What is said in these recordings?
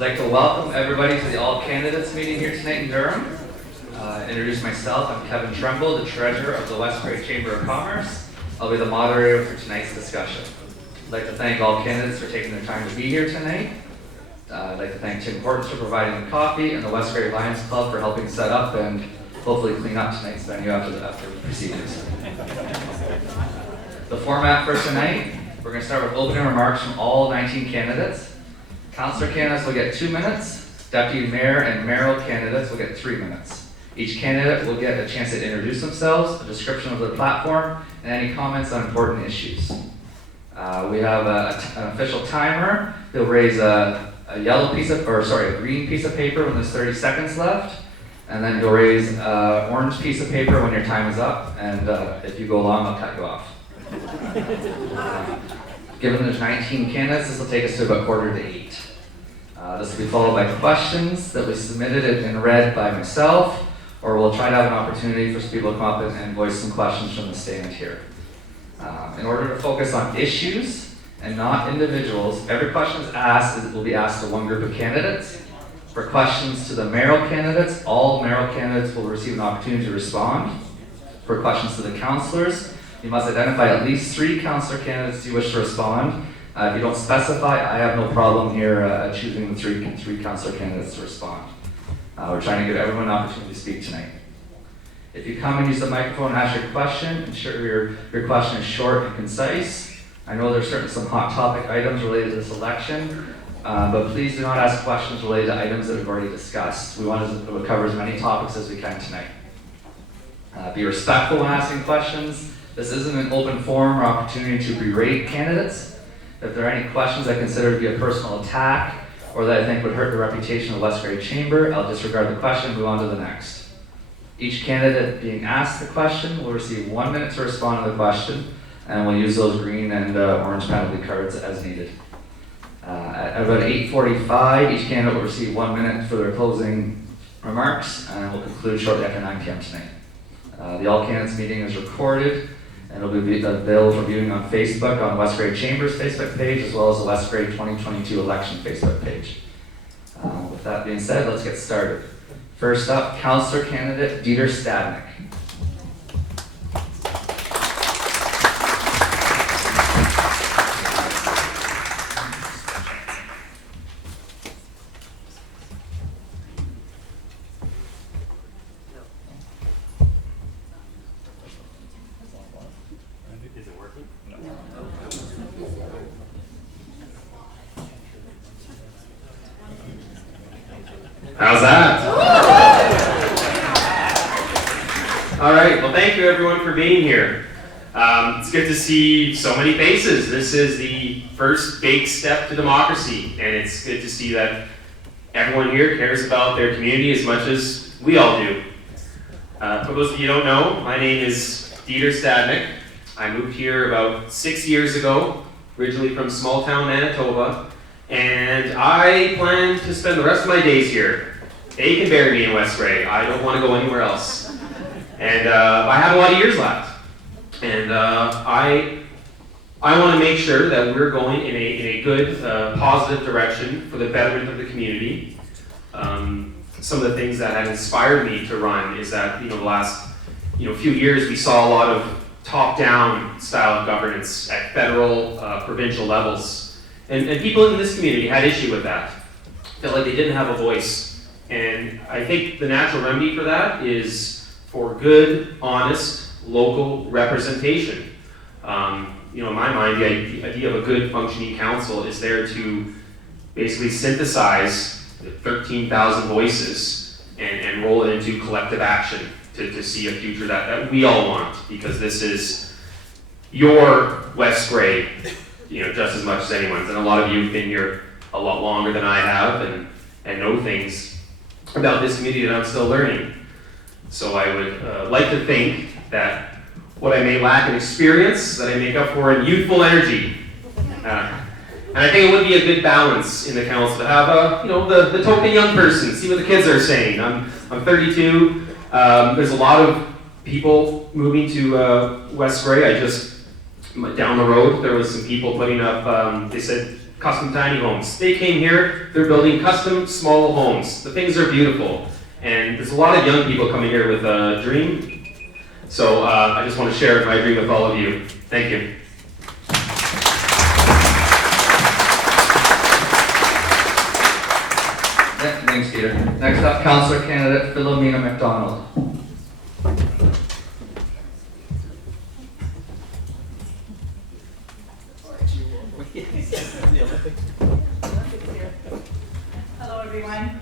I'd like to welcome everybody to the All Candidates meeting here tonight in Durham. Introduce myself, I'm Kevin Tremble, the Treasurer of the West Grey Chamber of Commerce. I'll be the moderator for tonight's discussion. I'd like to thank all candidates for taking their time to be here tonight. I'd like to thank Tim Hortons for providing the coffee and the West Grey Lions Club for helping set up and hopefully clean up tonight's venue after the procedures. The format for tonight, we're going to start with opening remarks from all 19 candidates. Councillor candidates will get 2 minutes. Deputy Mayor and Mayoral candidates will get 3 minutes. Each candidate will get a chance to introduce themselves, a description of their platform, and any comments on important issues. We have an official timer. He'll raise a green piece of paper when there's 30 seconds left, and then he'll raise an orange piece of paper when your time is up, and if you go long, I'll cut you off. Given there's 19 candidates, this will take us to about 7:45. This will be followed by questions that we submitted and read by myself, or we'll try to have an opportunity for people to come up and voice some questions from the stand here. In order to focus on issues and not individuals, every question will be asked to one group of candidates. For questions to the mayoral candidates, all mayoral candidates will receive an opportunity to respond. For questions to the councillors, you must identify at least 3 councillor candidates you wish to respond. If you don't specify, I have no problem here choosing the three councillor candidates to respond. We're trying to give everyone an opportunity to speak tonight. If you come and use the microphone and ask your question, ensure your question is short and concise. I know there's certainly some hot topic items related to this election, but please do not ask questions related to items that we've already discussed. We want to cover as many topics as we can tonight. Be respectful when asking questions. This isn't an open forum or opportunity to berate candidates. If there are any questions I consider to be a personal attack or that I think would hurt the reputation of the West Grey Chamber, I'll disregard the question and move on to the next. Each candidate being asked the question will receive 1 minute to respond to the question, and we'll use those green and orange penalty cards as needed. At about 8:45, each candidate will receive 1 minute for their closing remarks, and we'll conclude shortly after 9 p.m. tonight. The All Candidates meeting is recorded, and it'll be available for viewing on Facebook, on West Grey Chamber's Facebook page, as well as the West Grey 2022 election Facebook page. With that being said, let's get started. First up, Councillor candidate Dieter Stadnik. How's that? All right, well, thank you everyone for being here. It's good to see so many faces. This is the first big step to democracy, and it's good to see that everyone here cares about their community as much as we all do. For those of you who don't know, my name is Dieter Stadnik. I moved here about 6 years ago, originally from small town Manitoba, and I plan to spend the rest of my days here. They can bury me in West Grey. I don't want to go anywhere else. And I have a lot of years left. And I want to make sure that we're going in a good, positive direction for the betterment of the community. Some of the things that have inspired me to run is that, the last, few years we saw a lot of top-down style of governance at federal, provincial levels. And people in this community had issue with that. Felt like they didn't have a voice. And I think the natural remedy for that is for good, honest, local representation. In my mind, the idea of a good functioning council is there to basically synthesize 13,000 voices and roll it into collective action to see a future that we all want, because this is your West Grey, just as much as anyone's. And a lot of you have been here a lot longer than I have and know things about this community that I'm still learning. So I would like to think that what I may lack in experience, that I make up for in youthful energy. And I think it would be a good balance in the council to have the token young person, see what the kids are saying. I'm 32. There's a lot of people moving to West Grey. Down the road, there was some people putting up, they said custom tiny homes. They came here, they're building custom small homes. The things are beautiful. And there's a lot of young people coming here with a dream. So I just want to share my dream with all of you. Thank you. Yeah, thanks, Peter. Next up, Councillor Candidate Philomena McDonald. Hello, everyone.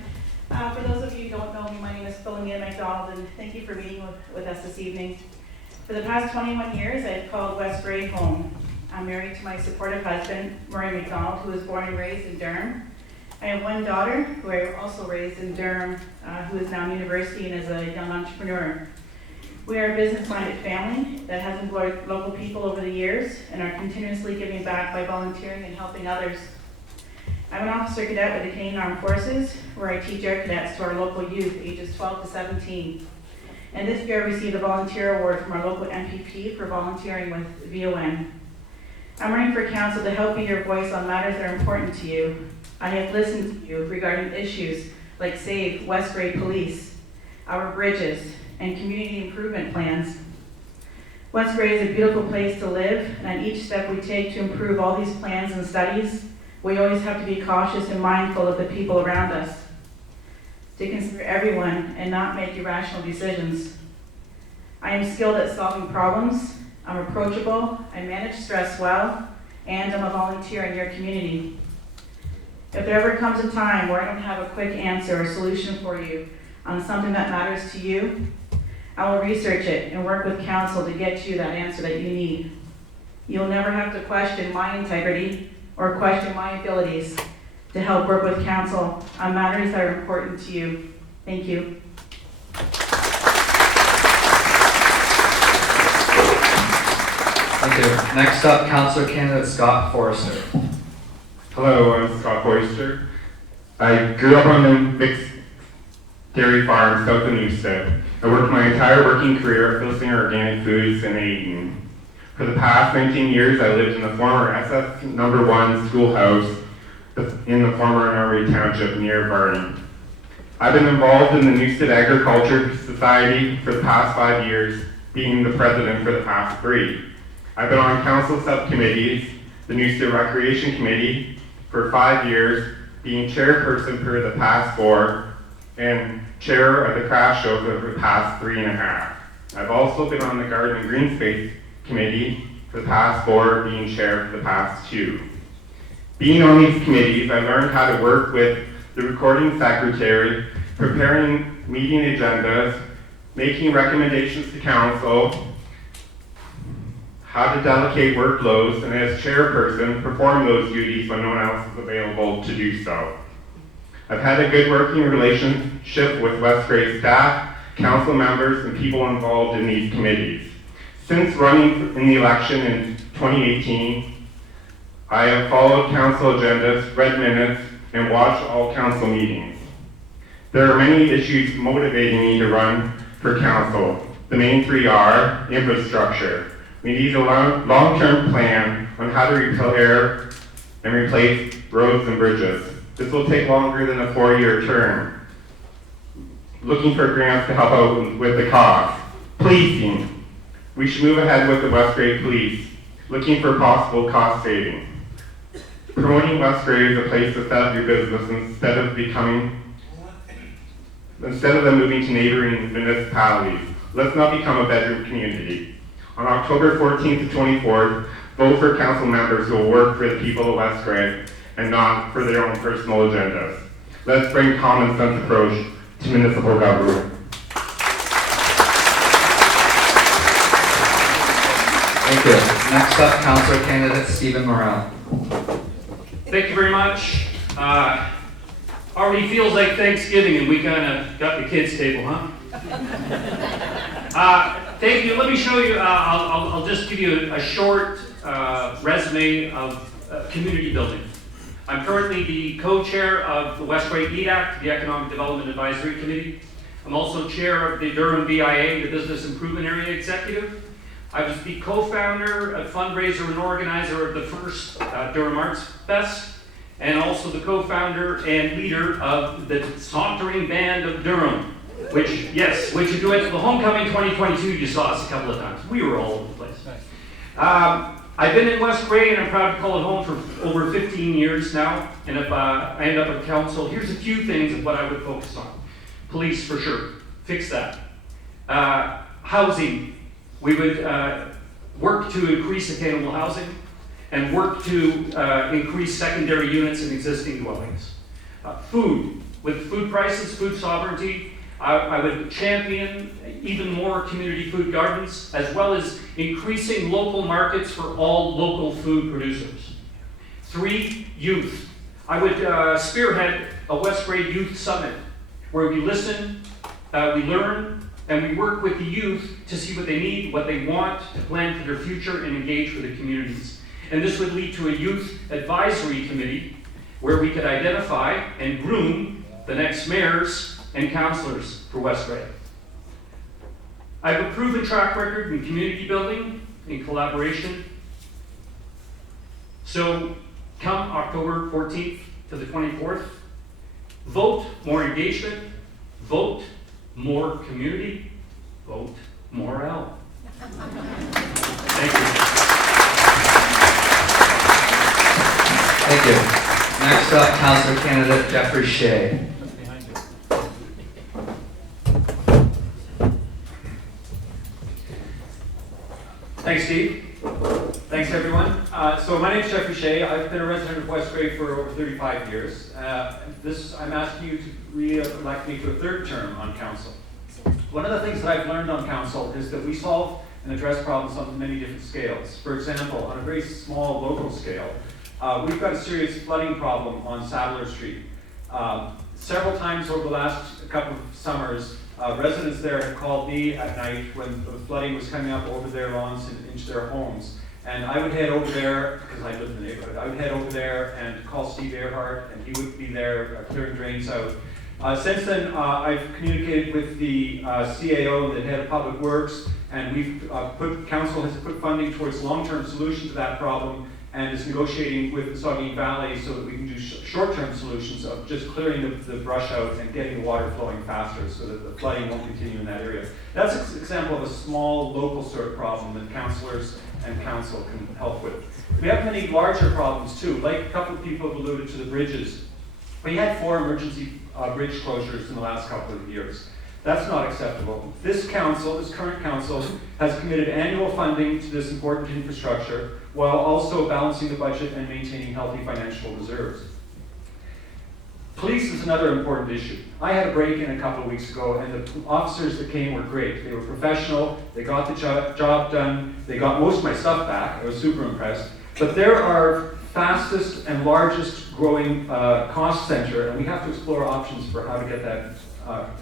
For those of you who don't know me, my name is Philomena McDonald, and thank you for meeting with us this evening. For the past 21 years, I've called West Grey home. I'm married to my supportive husband, Murray McDonald, who was born and raised in Durham. I have one daughter, who I also raised in Durham, who is now in university and is a young entrepreneur. We are a business-minded family that has employed local people over the years and are continuously giving back by volunteering and helping others. I'm an officer cadet with the Canadian Armed Forces, where I teach air cadets to our local youth, ages 12 to 17. And this year I received a volunteer award from our local MPP for volunteering with VON. I'm running for council to help be your voice on matters that are important to you. I have listened to you regarding issues like SAVE, West Grey Police, our bridges, and community improvement plans. West Grey is a beautiful place to live, and at each step we take to improve all these plans and studies, we always have to be cautious and mindful of the people around us, to consider everyone and not make irrational decisions. I am skilled at solving problems, I'm approachable, I manage stress well, and I'm a volunteer in your community. If there ever comes a time where I don't have a quick answer or solution for you on something that matters to you, I will research it and work with council to get you that answer that you need. You'll never have to question my integrity or question my abilities to help work with council on matters that are important to you. Thank you. Thank you. Next up, Councillor Candidate Scott Forrester. Hello, I'm Scott Forrester. I grew up on the mixed dairy farm south of Newstead. I worked my entire working career filtering organic foods in Aden. For the past 19 years, I lived in the former SF No. 1 schoolhouse in the former Norway Township near Barney. I've been involved in the Newstead Agriculture Society for the past 5 years, being the president for the past 3. I've been on council subcommittees, the Newstead Recreation Committee for 5 years, being chairperson for the past 4, and chair of the craft show for the past 3.5. I've also been on the Garden and Green Space Committee for the past 4, being chair for the past 2. Being on these committees, I learned how to work with the recording secretary, preparing meeting agendas, making recommendations to council, how to delegate workloads, and as chairperson, perform those duties when no one else is available to do so. I've had a good working relationship with West Grey staff, council members, and people involved in these committees. Since running in the election in 2018, I have followed council agendas, read minutes, and watched all council meetings. There are many issues motivating me to run for council. The main 3 are infrastructure. We need a long-term plan on how to repair and replace roads and bridges. This will take longer than a 4-year term. Looking for grants to help out with the cost. Policing. We should move ahead with the West Grey Police, looking for possible cost saving. Promoting West Grey as a place to set up your business instead of them moving to neighboring municipalities. Let's not become a bedroom community. On October 14th to 24th, vote for council members who will work for the people of West Grey and not for their own personal agendas. Let's bring common sense approach to municipal government. Thank you. Next up, Councillor Candidate Stephen Mayoral. Thank you very much. Already feels like Thanksgiving and we kind of got the kids' table, huh? Thank you. Let me show you, I'll just give you a short resume of community building. I'm currently the co-chair of the West Grey EDAC, the Economic Development Advisory Committee. I'm also chair of the Durham BIA, the Business Improvement Area Executive. I was the co-founder, a fundraiser, and organizer of the first Durham Arts Fest, and also the co-founder and leader of the Sauntering Band of Durham, which if you went to the Homecoming 2022, you saw us a couple of times. We were all over the place. I've been in West Grey, and I'm proud to call it home for over 15 years now. And if I end up at council, here's a few things of what I would focus on. Police, for sure. Fix that. Housing. We would work to increase attainable housing and work to increase secondary units in existing dwellings. Food. With food prices, food sovereignty, I would champion even more community food gardens, as well as increasing local markets for all local food producers. 3, youth. I would spearhead a West Grey Youth Summit, where we listen, we learn, and we work with the youth to see what they need, what they want, to plan for their future and engage with the communities. And this would lead to a youth advisory committee, where we could identify and groom the next mayors and councillors for West Grey. I have a proven track record in community building, in collaboration. So come October 14th to the 24th, vote more engagement, vote more community, vote Mayoral. Thank you. Thank you. Next up, Councillor Candidate Jeffrey Shea. Thanks, Steve. Thanks, everyone. So my name is Jeffrey Shea. I've been a resident of West Grey for over 35 years. I'm asking you to re-elect me to a 3rd term on council. One of the things that I've learned on council is that we solve and address problems on many different scales. For example, on a very small local scale, we've got a serious flooding problem on Sadler Street. Several times over the last couple of summers, residents there have called me at night when the flooding was coming up over their lawns and into their homes. And I would head over there, because I live in the neighborhood, I would head over there and call Steve Earhart, and he would be there clearing drains out. Since then, I've communicated with the CAO, the head of Public Works, and council has put funding towards long-term solution to that problem, and is negotiating with the Saugeen Valley so that we can do short-term solutions of just clearing the brush out and getting the water flowing faster so that the flooding won't continue in that area. That's an example of a small local sort of problem that councillors and council can help with. We have many larger problems too, like a couple of people have alluded to the bridges. We had 4 emergency bridge closures in the last couple of years. That's not acceptable. This current council, has committed annual funding to this important infrastructure while also balancing the budget and maintaining healthy financial reserves. Police is another important issue. I had a break-in a couple of weeks ago, and the officers that came were great. They were professional, they got the job done, they got most of my stuff back. I was super impressed. But they're our fastest and largest growing cost center, and we have to explore options for how to get that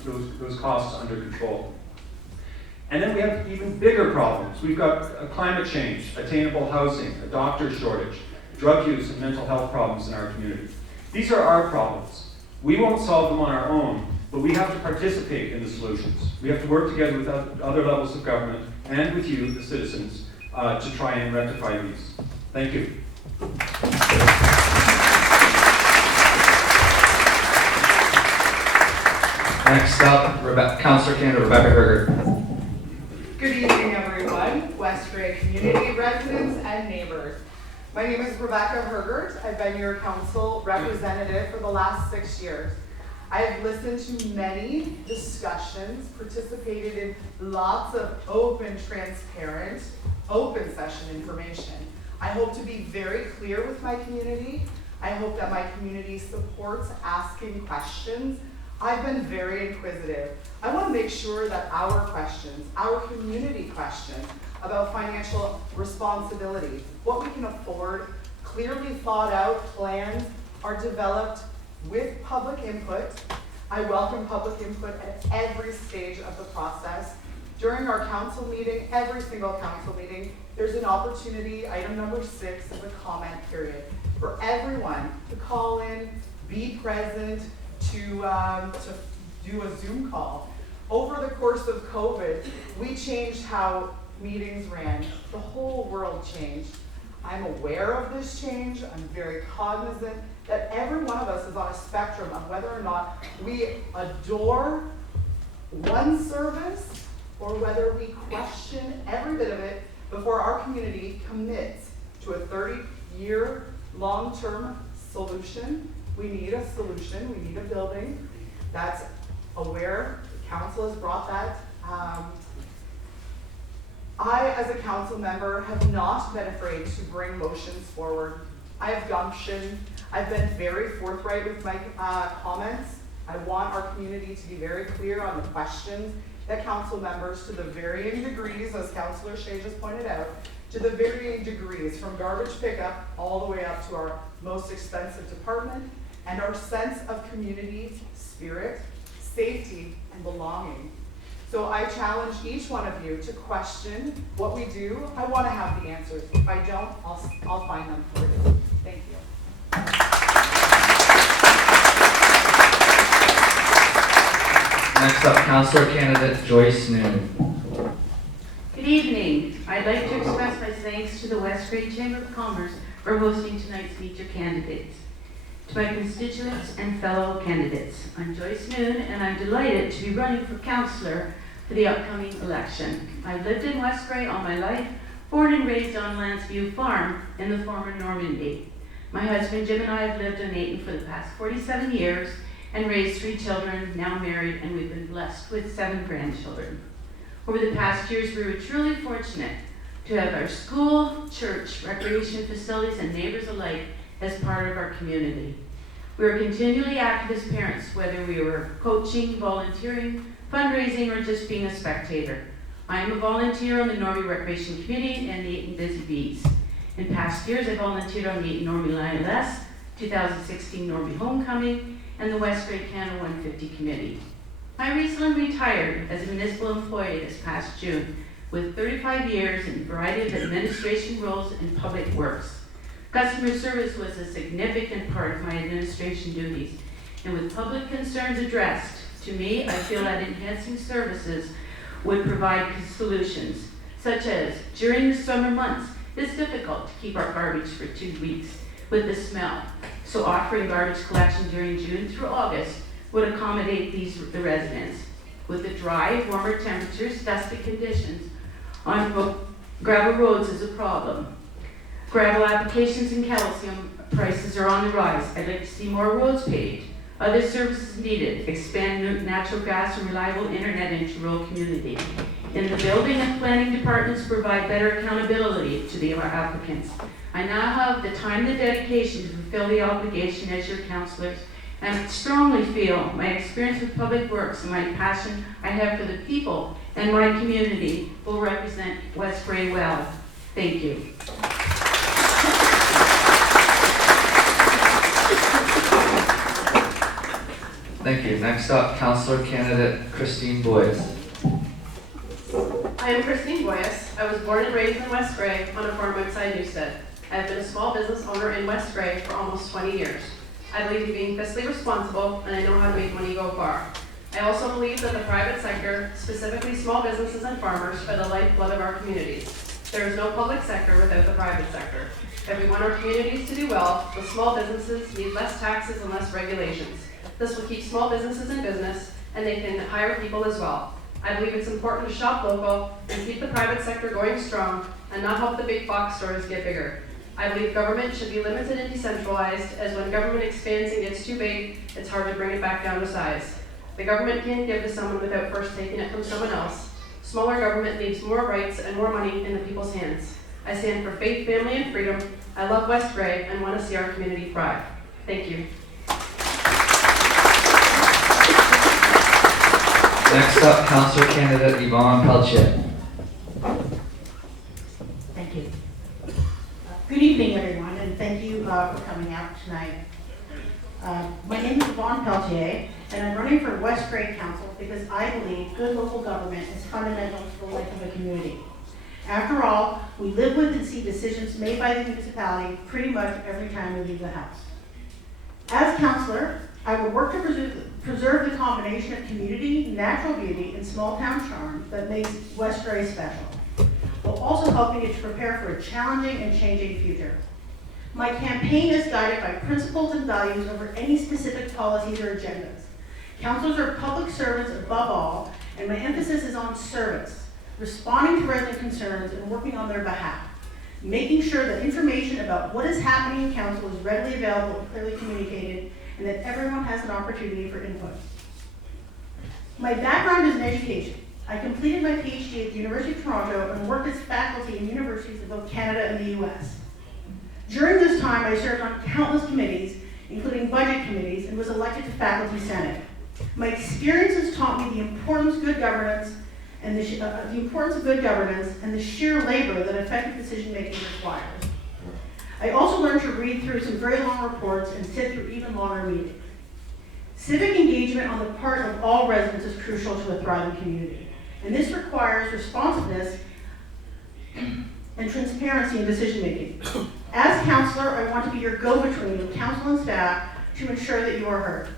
those costs under control. And then we have even bigger problems. We've got climate change, attainable housing, a doctor shortage, drug use and mental health problems in our community. These are our problems. We won't solve them on our own, but we have to participate in the solutions. We have to work together with other levels of government and with you, the citizens, to try and rectify these. Thank you. Next up, Councillor Candidate Rebecca Herger. Good evening, everyone, West Grey community residents and neighbors. My name is Rebecca Hergert. I've been your council representative for the last 6 years. I've listened to many discussions, participated in lots of open, transparent, open session information. I hope to be very clear with my community. I hope that my community supports asking questions. I've been very inquisitive. I want to make sure that our questions, our community questions about financial responsibility, what we can afford, clearly thought out plans are developed with public input. I welcome public input at every stage of the process. During our council meeting, every single council meeting, there's an opportunity, item number 6 of the comment period, for everyone to call in, be present, to do a Zoom call. Over the course of COVID, we changed how meetings ran. The whole world changed. I'm aware of this change. I'm very cognizant that every one of us is on a spectrum of whether or not we adore one service or whether we question every bit of it before our community commits to a 30-year long-term solution. We need a solution, we need a building that's aware, the council has brought that. I, as a council member, have not been afraid to bring motions forward. I have gumption. I've been very forthright with my comments. I want our community to be very clear on the questions that council members, to the varying degrees, as Councillor Shea just pointed out, to the varying degrees, from garbage pickup all the way up to our most expensive department, and our sense of community spirit, safety, and belonging. So I challenge each one of you to question what we do. I want to have the answers. If I don't, I'll find them for you. Thank you. Next up, Councillor Candidate Joyce Noon. Good evening. I'd like to express my thanks to the West Grade Chamber of Commerce for hosting tonight's Meet Your Candidates. To my constituents and fellow candidates, I'm Joyce Noon, and I'm delighted to be running for councillor for the upcoming election. I've lived in West Grey all my life, born and raised on Lansview Farm in the former Normandy. My husband Jim and I have lived in Ayton for the past 47 years and raised 3 children, now married, and we've been blessed with 7 grandchildren. Over the past years, we were truly fortunate to have our school, church, recreation facilities, and neighbors alike as part of our community. We were continually active as parents, whether we were coaching, volunteering, fundraising, or just being a spectator. I am a volunteer on the Normie Recreation Committee and the Ayton Busy Bees. In past years, I volunteered on the Ayton Normie Lioness, 2016 Normie Homecoming, and the West Grade Canada 150 Committee. I recently retired as a municipal employee this past June, with 35 years in a variety of administration roles in public works. Customer service was a significant part of my administration duties, and with public concerns addressed to me, I feel that enhancing services would provide solutions, such as during the summer months, it's difficult to keep our garbage for 2 weeks with the smell, so offering garbage collection during June through August would accommodate the residents. With the dry, warmer temperatures, dusty conditions on gravel roads is a problem. Gravel applications and calcium prices are on the rise. I'd like to see more roads paved. Other services needed. Expand natural gas and reliable internet into rural community. In the building and planning departments provide better accountability to the applicants. I now have the time and the dedication to fulfill the obligation as your councillors, and strongly feel my experience with public works and my passion I have for the people and my community will represent West Grey well. Thank you. Thank you. Next up, Councillor Candidate Christine Boyce. I am Christine Boyce. I was born and raised in West Grey on a farm outside Newstead. I have been a small business owner in West Grey for almost 20 years. I believe in being fiscally responsible, and I know how to make money go far. I also believe that the private sector, specifically small businesses and farmers, are the lifeblood of our communities. There is no public sector without the private sector. If we want our communities to do well, the small businesses need less taxes and less regulations. This will keep small businesses in business, and they can hire people as well. I believe it's important to shop local and keep the private sector going strong and not help the big box stores get bigger. I believe government should be limited and decentralized, as when government expands and gets too big, it's hard to bring it back down to size. The government can't give to someone without first taking it from someone else. Smaller government leaves more rights and more money in the people's hands. I stand for faith, family, and freedom. I love West Grey and want to see our community thrive. Thank you. Next up, Councillor Candidate Yvonne Peltier. Thank you. Good evening, everyone, and thank you for coming out tonight. My name is Yvonne Peltier, and I'm running for West Grey Council because I believe good local government is fundamental to the life of a community. After all, we live with and see decisions made by the municipality pretty much every time we leave the house. As councillor, I will work to preserve the combination of community, natural beauty, and small town charm that makes West Grey special, while also helping it to prepare for a challenging and changing future. My campaign is guided by principles and values over any specific policies or agendas. Councilors are public servants above all, and my emphasis is on service, responding to resident concerns and working on their behalf, making sure that information about what is happening in council is readily available and clearly communicated, and that everyone has an opportunity for input. My background is in education. I completed my PhD at the University of Toronto and worked as faculty in universities in both Canada and the US. During this time, I served on countless committees, including budget committees, and was elected to faculty senate. My experiences taught me the importance of good governance and the sheer labor that effective decision-making requires. I also learned to read through some very long reports and sit through even longer meetings. Civic engagement on the part of all residents is crucial to a thriving community, and this requires responsiveness and transparency in decision-making. As councillor, I want to be your go-between with council and staff to ensure that you are heard.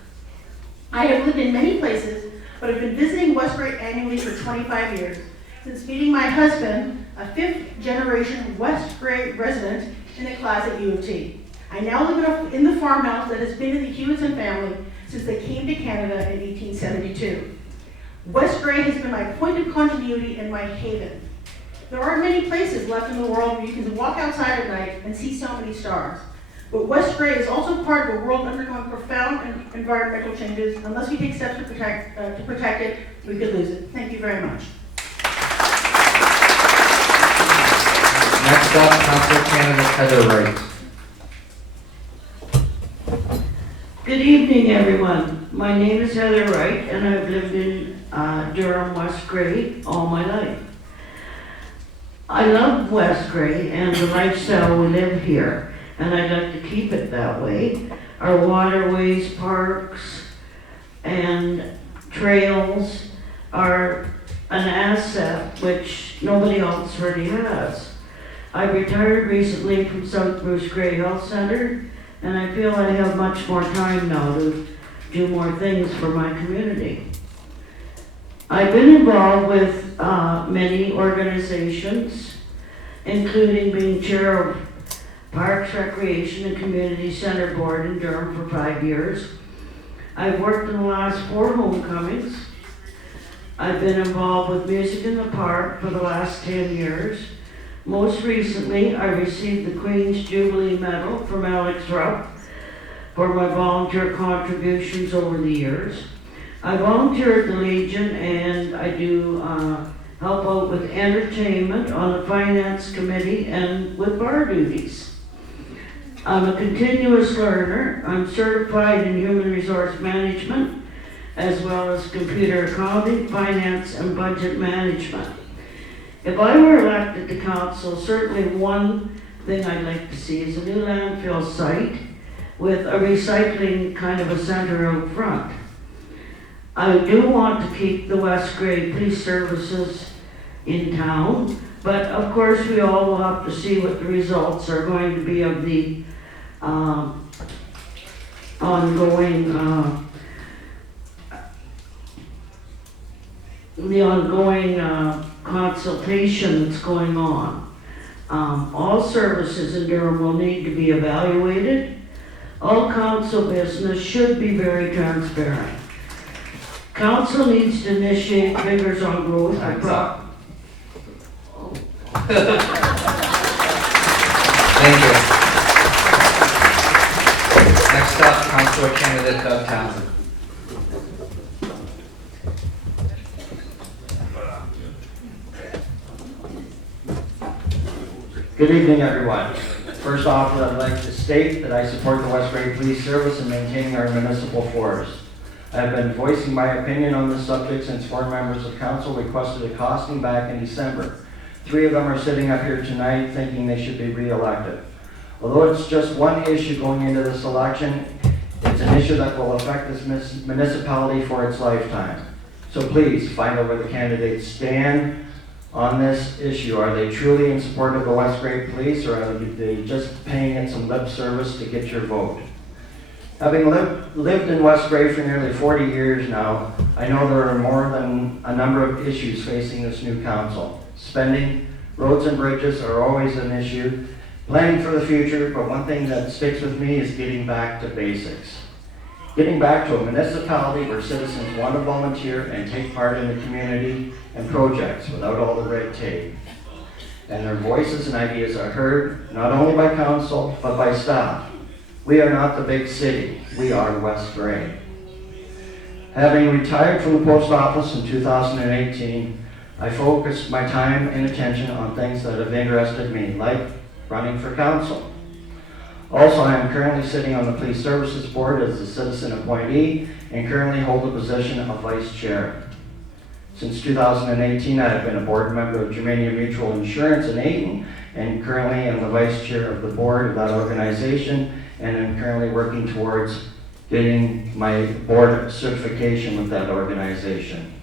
I have lived in many places, but have been visiting West Grey annually for 25 years, since meeting my husband, a fifth-generation West Grey resident, in a class at U of T. I now live in the farmhouse that has been in the Hewitson family since they came to Canada in 1872. West Grey has been my point of continuity and my haven. There aren't many places left in the world where you can walk outside at night and see so many stars. But West Grey is also part of a world undergoing profound environmental changes. Unless we take steps to protect it, we could lose it. Thank you very much. Next up, Councillor candidate Heather Wright. Good evening, everyone. My name is Heather Wright, and I've lived in Durham, West Grey all my life. I love West Grey and the lifestyle we live here, and I'd like to keep it that way. Our waterways, parks, and trails are an asset which nobody else really has. I retired recently from South Bruce Grey Health Centre, and I feel I have much more time now to do more things for my community. I've been involved with many organizations, including being chair of Parks, Recreation and Community Center Board in Durham for 5 years. I've worked in the last 4 homecomings. I've been involved with Music in the Park for the last 10 years. Most recently, I received the Queen's Jubilee Medal from Alex Rupp for my volunteer contributions over the years. I volunteer at the Legion, and I do help out with entertainment on the finance committee and with bar duties. I'm a continuous learner. I'm certified in human resource management, as well as computer accounting, finance, and budget management. If I were elected to council, certainly one thing I'd like to see is a new landfill site with a recycling kind of a center out front. I do want to keep the West Grey police services in town, but of course we all will have to see what the results are going to be of the ongoing consultation that's going on. All services in Durham will need to be evaluated. All council business should be very transparent. Council needs to initiate figures on growth. Thank you. Next up, Councillor candidate Doug Townsend. Good evening, everyone. First off, I'd like to state that I support the West Grey Police Service in maintaining our municipal forest. I have been voicing my opinion on this subject since 4 members of council requested a costing back in December. 3 of them are sitting up here tonight thinking they should be re-elected. Although it's just one issue going into this election, it's an issue that will affect this municipality for its lifetime. So please find out where the candidates stand on this issue. Are they truly in support of the West Grey Police, or are they just paying it some lip service to get your vote? Having lived in West Grey for nearly 40 years now, I know there are more than a number of issues facing this new council. Spending, roads and bridges are always an issue, planning for the future, but one thing that sticks with me is getting back to basics. Getting back to a municipality where citizens want to volunteer and take part in the community and projects without all the red tape. And their voices and ideas are heard, not only by council, but by staff. We are not the big city, we are West Grey. Having retired from the post office in 2018, I focused my time and attention on things that have interested me, like running for council. Also, I am currently sitting on the Police Services Board as a citizen appointee and currently hold the position of Vice Chair. Since 2018, I have been a board member of Germania Mutual Insurance in Ayton and currently am the Vice Chair of the board of that organization, and am currently working towards getting my board certification with that organization.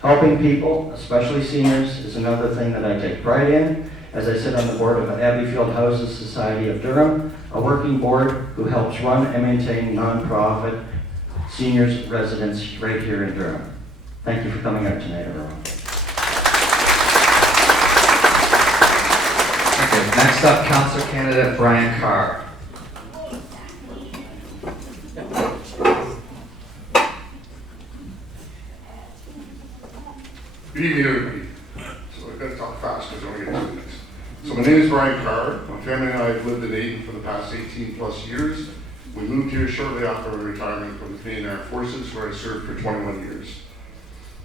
Helping people, especially seniors, is another thing that I take pride in, as I sit on the board of Abbeyfield Houses Society of Durham, a working board who helps run and maintain nonprofit seniors residence right here in Durham. Thank you for coming out tonight, everyone. Okay, next up, Councillor Candidate Brian Carr. Good evening, everybody. So I've got to talk fast because I want to get to this. So my name is Brian Carr. My family and I have lived in Ayton for the past 18 plus years. We moved here shortly after my retirement from the Canadian Armed Forces, where I served for 21 years.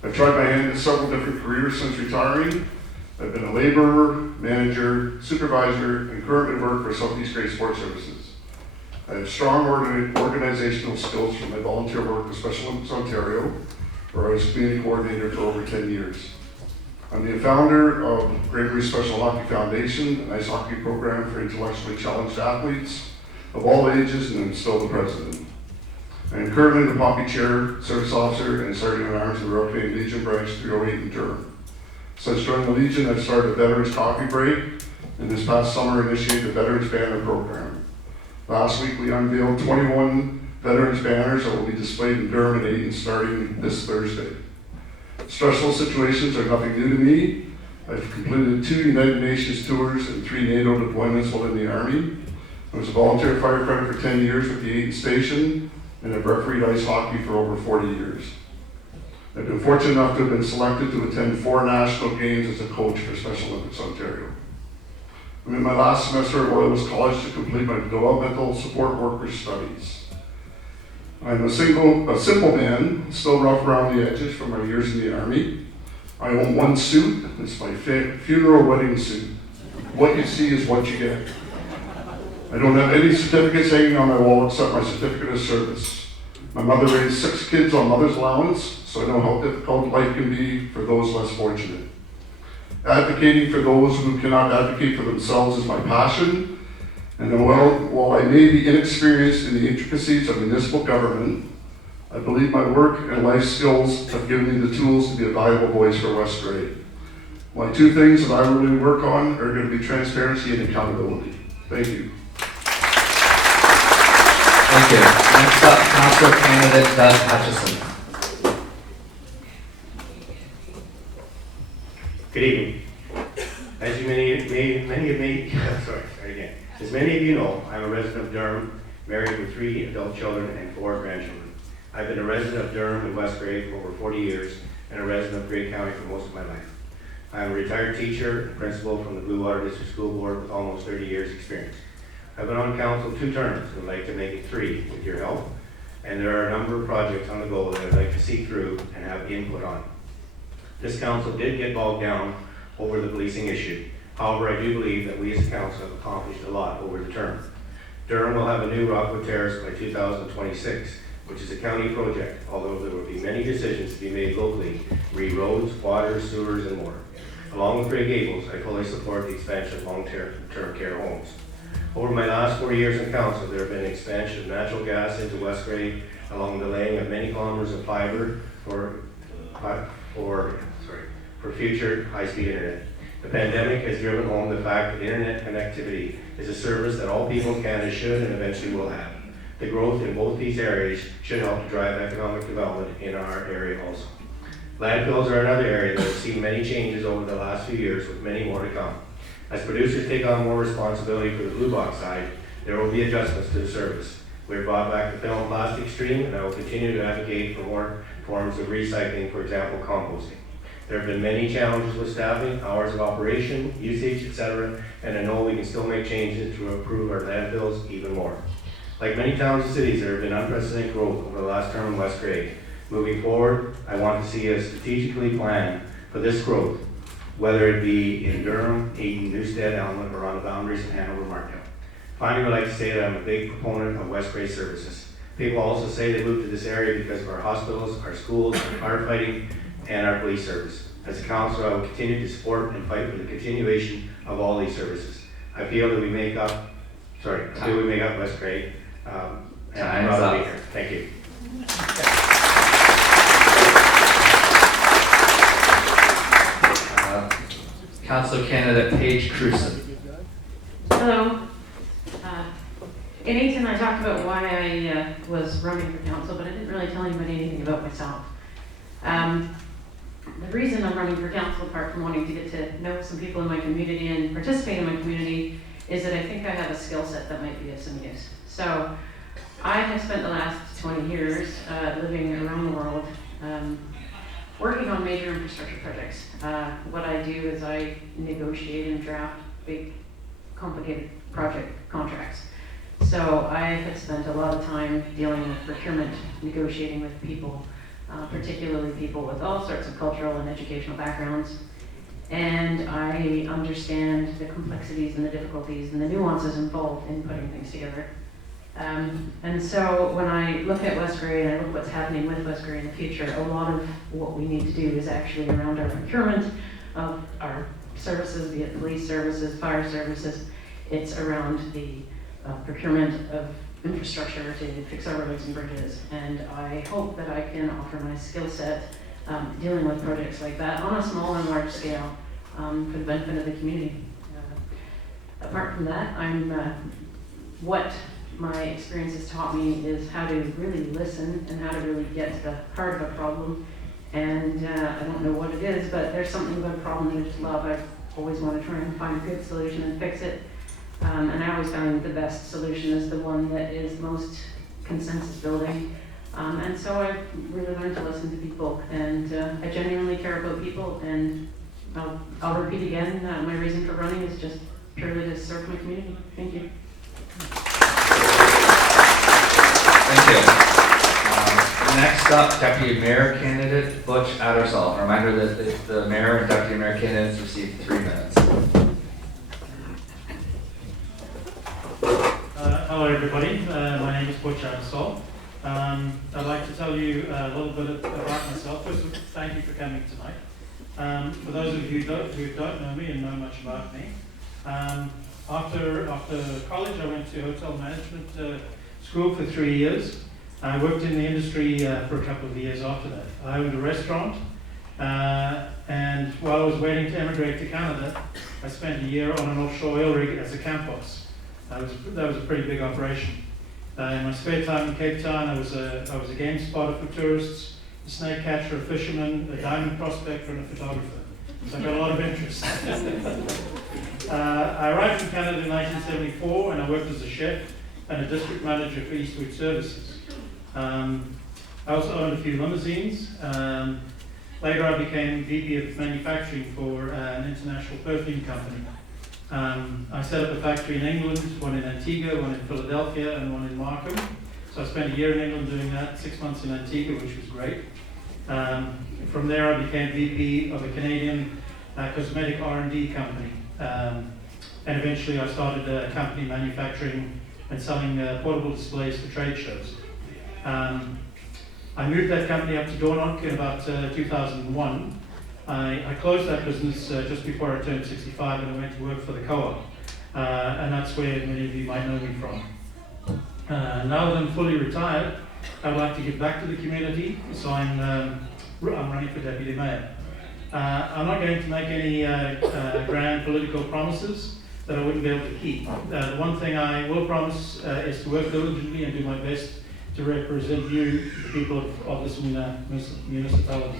I've tried my hand at several different careers since retiring. I've been a laborer, manager, supervisor, and currently work for Southeast Grey Sports Services. I have strong organizational skills from my volunteer work with Special Olympics Ontario, where I was community coordinator for over 10 years. I'm the founder of Gregory Special Hockey Foundation, an ice hockey program for intellectually challenged athletes of all ages, and I'm still the president. I am currently the Poppy Chair, Service Officer, and Sergeant at Arms of the Royal Canadian Legion Branch 308 in Durham. Since joining the Legion, I've started a Veterans Coffee Break, and this past summer initiated the Veterans Banner Program. Last week, we unveiled 21 Veterans banners that will be displayed in Durham and Ayton starting this Thursday. Stressful situations are nothing new to me. I've completed 2 United Nations tours and 3 NATO deployments while in the Army. I was a volunteer firefighter for 10 years with the Ayton Station, and I've refereed ice hockey for over 40 years. I've been fortunate enough to have been selected to attend 4 national games as a coach for Special Olympics Ontario. I'm in my last semester at Loyalist College to complete my developmental support worker studies. I'm a simple man, still rough around the edges from my years in the Army. I own 1 suit. It's my funeral wedding suit. What you see is what you get. I don't have any certificates hanging on my wall except my certificate of service. My mother raised 6 kids on mother's allowance, so I know how difficult life can be for those less fortunate. Advocating for those who cannot advocate for themselves is my passion. And while I may be inexperienced in the intricacies of municipal government, I believe my work and life skills have given me the tools to be a valuable voice for West Grey. My 2 things that I really work on are going to be transparency and accountability. Thank you. Thank you. Next up, Councillor Candidate Doug Hutchison. Good evening. As many of you know, I'm a resident of Durham, married with 3 adult children and 4 grandchildren. I've been a resident of Durham and West Grey for over 40 years and a resident of Grey County for most of my life. I'm a retired teacher and principal from the Blue Water District School Board with almost 30 years experience. I've been on council 2 terms and would like to make it 3 with your help. And there are a number of projects on the go that I'd like to see through and have input on. This council did get bogged down over the policing issue. However, I do believe that we as a council have accomplished a lot over the term. Durham will have a new Rockwood Terrace by 2026, which is a county project, although there will be many decisions to be made locally, re roads, water, sewers, and more. Along with Grey Gables, I fully support the expansion of long-term care homes. Over my last 4 years in council, there have been expansion of natural gas into West Grey, along the laying of many kilometers of fiber for future high-speed internet. The pandemic has driven home the fact that internet connectivity is a service that all people in Canada should and eventually will have. The growth in both these areas should help to drive economic development in our area also. Landfills are another area that has seen many changes over the last few years, with many more to come. As producers take on more responsibility for the blue box side, there will be adjustments to the service. We have brought back the film and plastic stream, and I will continue to advocate for more forms of recycling, for example, composting. There have been many challenges with staffing, hours of operation, usage, etc., and I know we can still make changes to improve our landfills even more. Like many towns and cities, there have been unprecedented growth over the last term in West Grey. Moving forward, I want to see us strategically plan for this growth, whether it be in Durham, Eden, Newstead, Elmwood, or on the boundaries of Hanover, Markdale. Finally, I would like to say that I'm a big proponent of West Grey services. People also say they moved to this area because of our hospitals, our schools, our firefighting, and our police service. As a councillor, I will continue to support and fight for the continuation of all these services. I feel that we make up West Grey, and I'm proud to be here. Thank you. Council candidate Paige Cruson. Hello. In 18, I talked about why I was running for council, but I didn't really tell anybody anything about myself. The reason I'm running for council, apart from wanting to get to know some people in my community and participate in my community, is that I think I have a skill set that might be of some use. So I have spent the last 20 years living around the world, working on major infrastructure projects. What I do is I negotiate and draft big, complicated project contracts. So I have spent a lot of time dealing with procurement, negotiating with people, particularly people with all sorts of cultural and educational backgrounds. And I understand the complexities and the difficulties and the nuances involved in putting things together. And so when I look at West Grey and I look at what's happening with West Grey in the future, a lot of what we need to do is actually around our procurement of our services, be it police services, fire services. It's around the procurement of infrastructure to fix our roads and bridges. And I hope that I can offer my skill set dealing with projects like that on a small and large scale for the benefit of the community. Apart from that, what my experience has taught me is how to really listen and how to really get to the heart of a problem. And I don't know what it is, but there's something about a problem that I just love. I always want to try and find a good solution and fix it. And I always found the best solution is the one that is most consensus building. And so I've really learned to listen to people, and I genuinely care about people, and I'll repeat again, my reason for running is just purely to serve my community. Thank you. Thank you. Next up, Deputy Mayor candidate Butch Addersall. A reminder that the Mayor and Deputy Mayor candidates receive 3 minutes. Hello everybody, my name is Butch Addersall. I'd like to tell you a little bit about myself. First, thank you for coming tonight. For those of you who don't know me and know much about me, after college I went to hotel management school for 3 years. I worked in the industry for a couple of years after that. I owned a restaurant, and while I was waiting to emigrate to Canada, I spent a year on an offshore oil rig as a camp boss. That was a pretty big operation. In my spare time in Cape Town, I was a game spotter for tourists, a snake catcher, a fisherman, a diamond prospector, and a photographer. So I got a lot of interest. I arrived in Canada in 1974, and I worked as a chef and a district manager for Eastwood Services. I also owned a few limousines. Later, I became VP of manufacturing for an international perfume company. I set up a factory in England, one in Antigua, one in Philadelphia, and one in Markham. So I spent a year in England doing that, 6 months in Antigua, which was great. From there, I became VP of a Canadian cosmetic R&D company. And eventually, I started a company manufacturing and selling portable displays for trade shows. I moved that company up to Dorham in about 2001. I closed that business just before I turned 65, and I went to work for the co-op. And that's where many of you might know me from. Now that I'm fully retired, I'd like to give back to the community, so I'm running for Deputy Mayor. I'm not going to make any grand political promises that I wouldn't be able to keep. The one thing I will promise is to work diligently and do my best to represent you, the people of this municipality.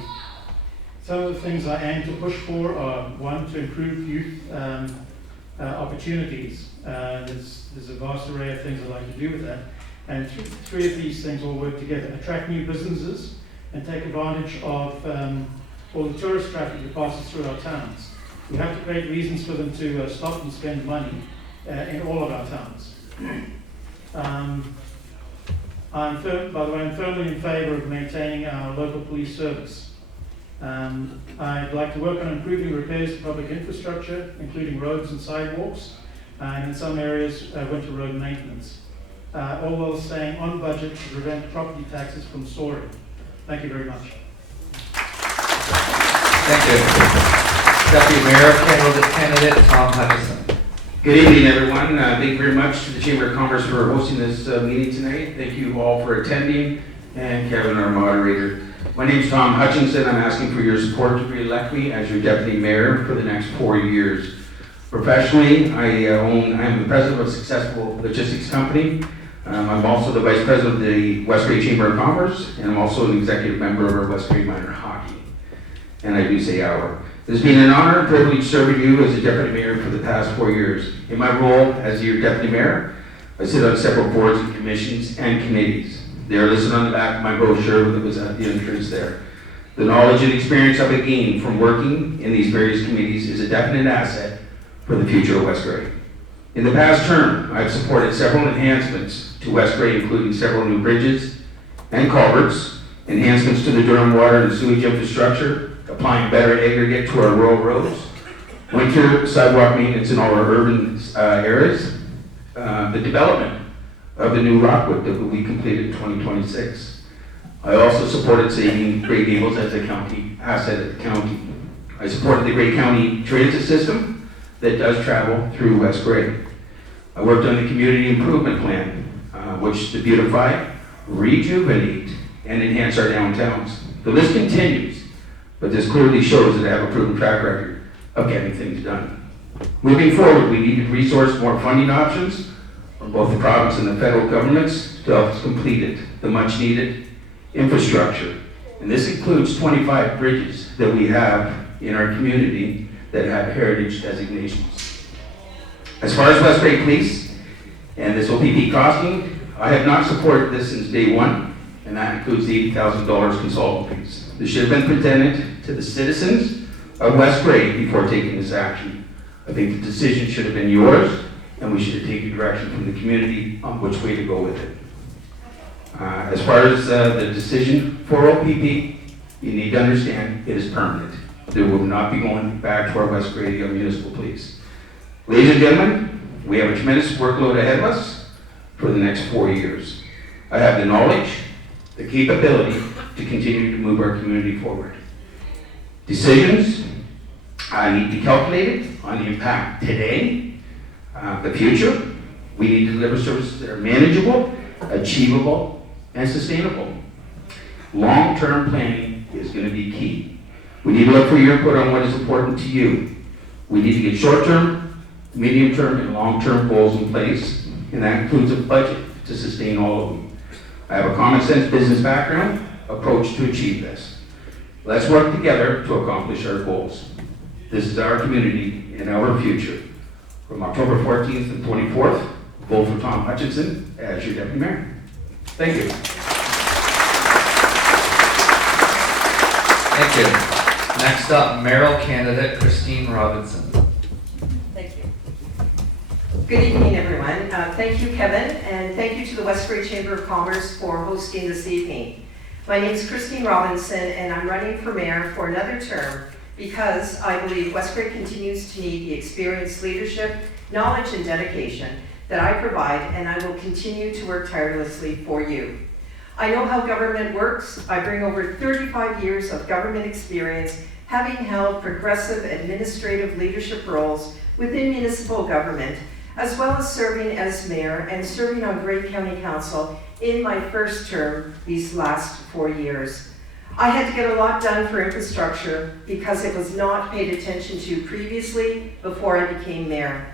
Some of the things I aim to push for are, one, to improve youth opportunities. There's a vast array of things I'd like to do with that. And three of these things all work together. Attract new businesses and take advantage of all the tourist traffic that passes through our towns. We have to create reasons for them to stop and spend money in all of our towns. I'm firmly in favour of maintaining our local police service. I'd like to work on improving repairs to public infrastructure, including roads and sidewalks, and in some areas, winter road maintenance. All while staying on budget to prevent property taxes from soaring. Thank you very much. Thank you. Deputy Mayor candidate Tom Hutchison. Good evening, everyone. Thank you very much to the Chamber of Commerce for hosting this meeting tonight. Thank you all for attending, and Kevin, our moderator. My name is Tom Hutchinson. I'm asking for your support to re-elect me as your Deputy Mayor for the next 4 years. Professionally, I am the President of a successful logistics company. I'm also the Vice President of the West Grey Chamber of Commerce, and I'm also an executive member of our West Grey Minor Hockey. And I do say our. It has been an honor and privilege serving you as a Deputy Mayor for the past 4 years. In my role as your Deputy Mayor, I sit on several boards and commissions and committees. They are listed on the back of my brochure that was at the entrance there. The knowledge and experience I've gained from working in these various committees is a definite asset for the future of West Grey. In the past term, I've supported several enhancements to West Grey, including several new bridges and culverts, enhancements to the Durham water and sewage infrastructure, applying better aggregate to our rural roads, winter sidewalk maintenance in all our urban areas, the development of the new Rockwood that will be completed in 2026. I also supported saving Grey Gables as a county asset of the county. I supported the Grey County transit system that does travel through West Grey. I worked on the community improvement plan, which to beautify, rejuvenate, and enhance our downtowns. The list continues, but this clearly shows that I have a proven track record of getting things done. Moving forward, we need to resource more funding options from both the province and the federal governments to help us complete it, the much needed infrastructure. And this includes 25 bridges that we have in our community that have heritage designations. As far as West Grey Police and this OPP costing, I have not supported this since day one, and that includes the $80,000 consultant fees. This should have been presented to the citizens of West Grey before taking this action. I think the decision should have been yours, and we should have taken direction from the community on which way to go with it. As far as the decision for OPP, you need to understand it is permanent. There will not be going back to our West Grey Municipal Police. Ladies and gentlemen, we have a tremendous workload ahead of us for the next 4 years. I have the knowledge, the capability to continue to move our community forward. Decisions need to be calculated on the impact today, the future. We need to deliver services that are manageable, achievable, and sustainable. Long-term planning is going to be key. We need to look for your input on what is important to you. We need to get short-term, medium-term, and long-term goals in place, and that includes a budget to sustain all of them. I have a common sense business background approach to achieve this. Let's work together to accomplish our goals. This is our community and our future. From October 14th and 24th, vote for Tom Hutchinson as your Deputy Mayor. Thank you. Thank you. Next up, Mayoral candidate Christine Robinson. Thank you. Good evening, everyone. Thank you, Kevin, and thank you to the West Grey Chamber of Commerce for hosting this evening. My name is Christine Robinson, and I'm running for mayor for another term because I believe West Grey continues to need the experience, leadership, knowledge, and dedication that I provide, and I will continue to work tirelessly for you. I know how government works. I bring over 35 years of government experience, having held progressive administrative leadership roles within municipal government, as well as serving as mayor and serving on Grey County Council in my first term these last 4 years. I had to get a lot done for infrastructure because it was not paid attention to previously before I became mayor.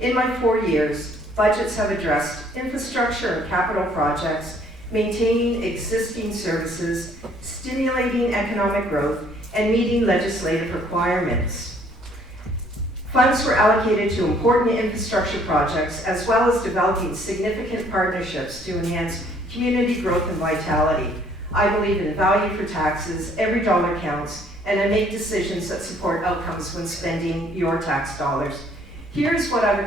In my 4 years, budgets have addressed infrastructure and capital projects, maintaining existing services, stimulating economic growth, and meeting legislative requirements. Funds were allocated to important infrastructure projects as well as developing significant partnerships to enhance community growth and vitality. I believe in value for taxes, every dollar counts, and I make decisions that support outcomes when spending your tax dollars. Here's what I have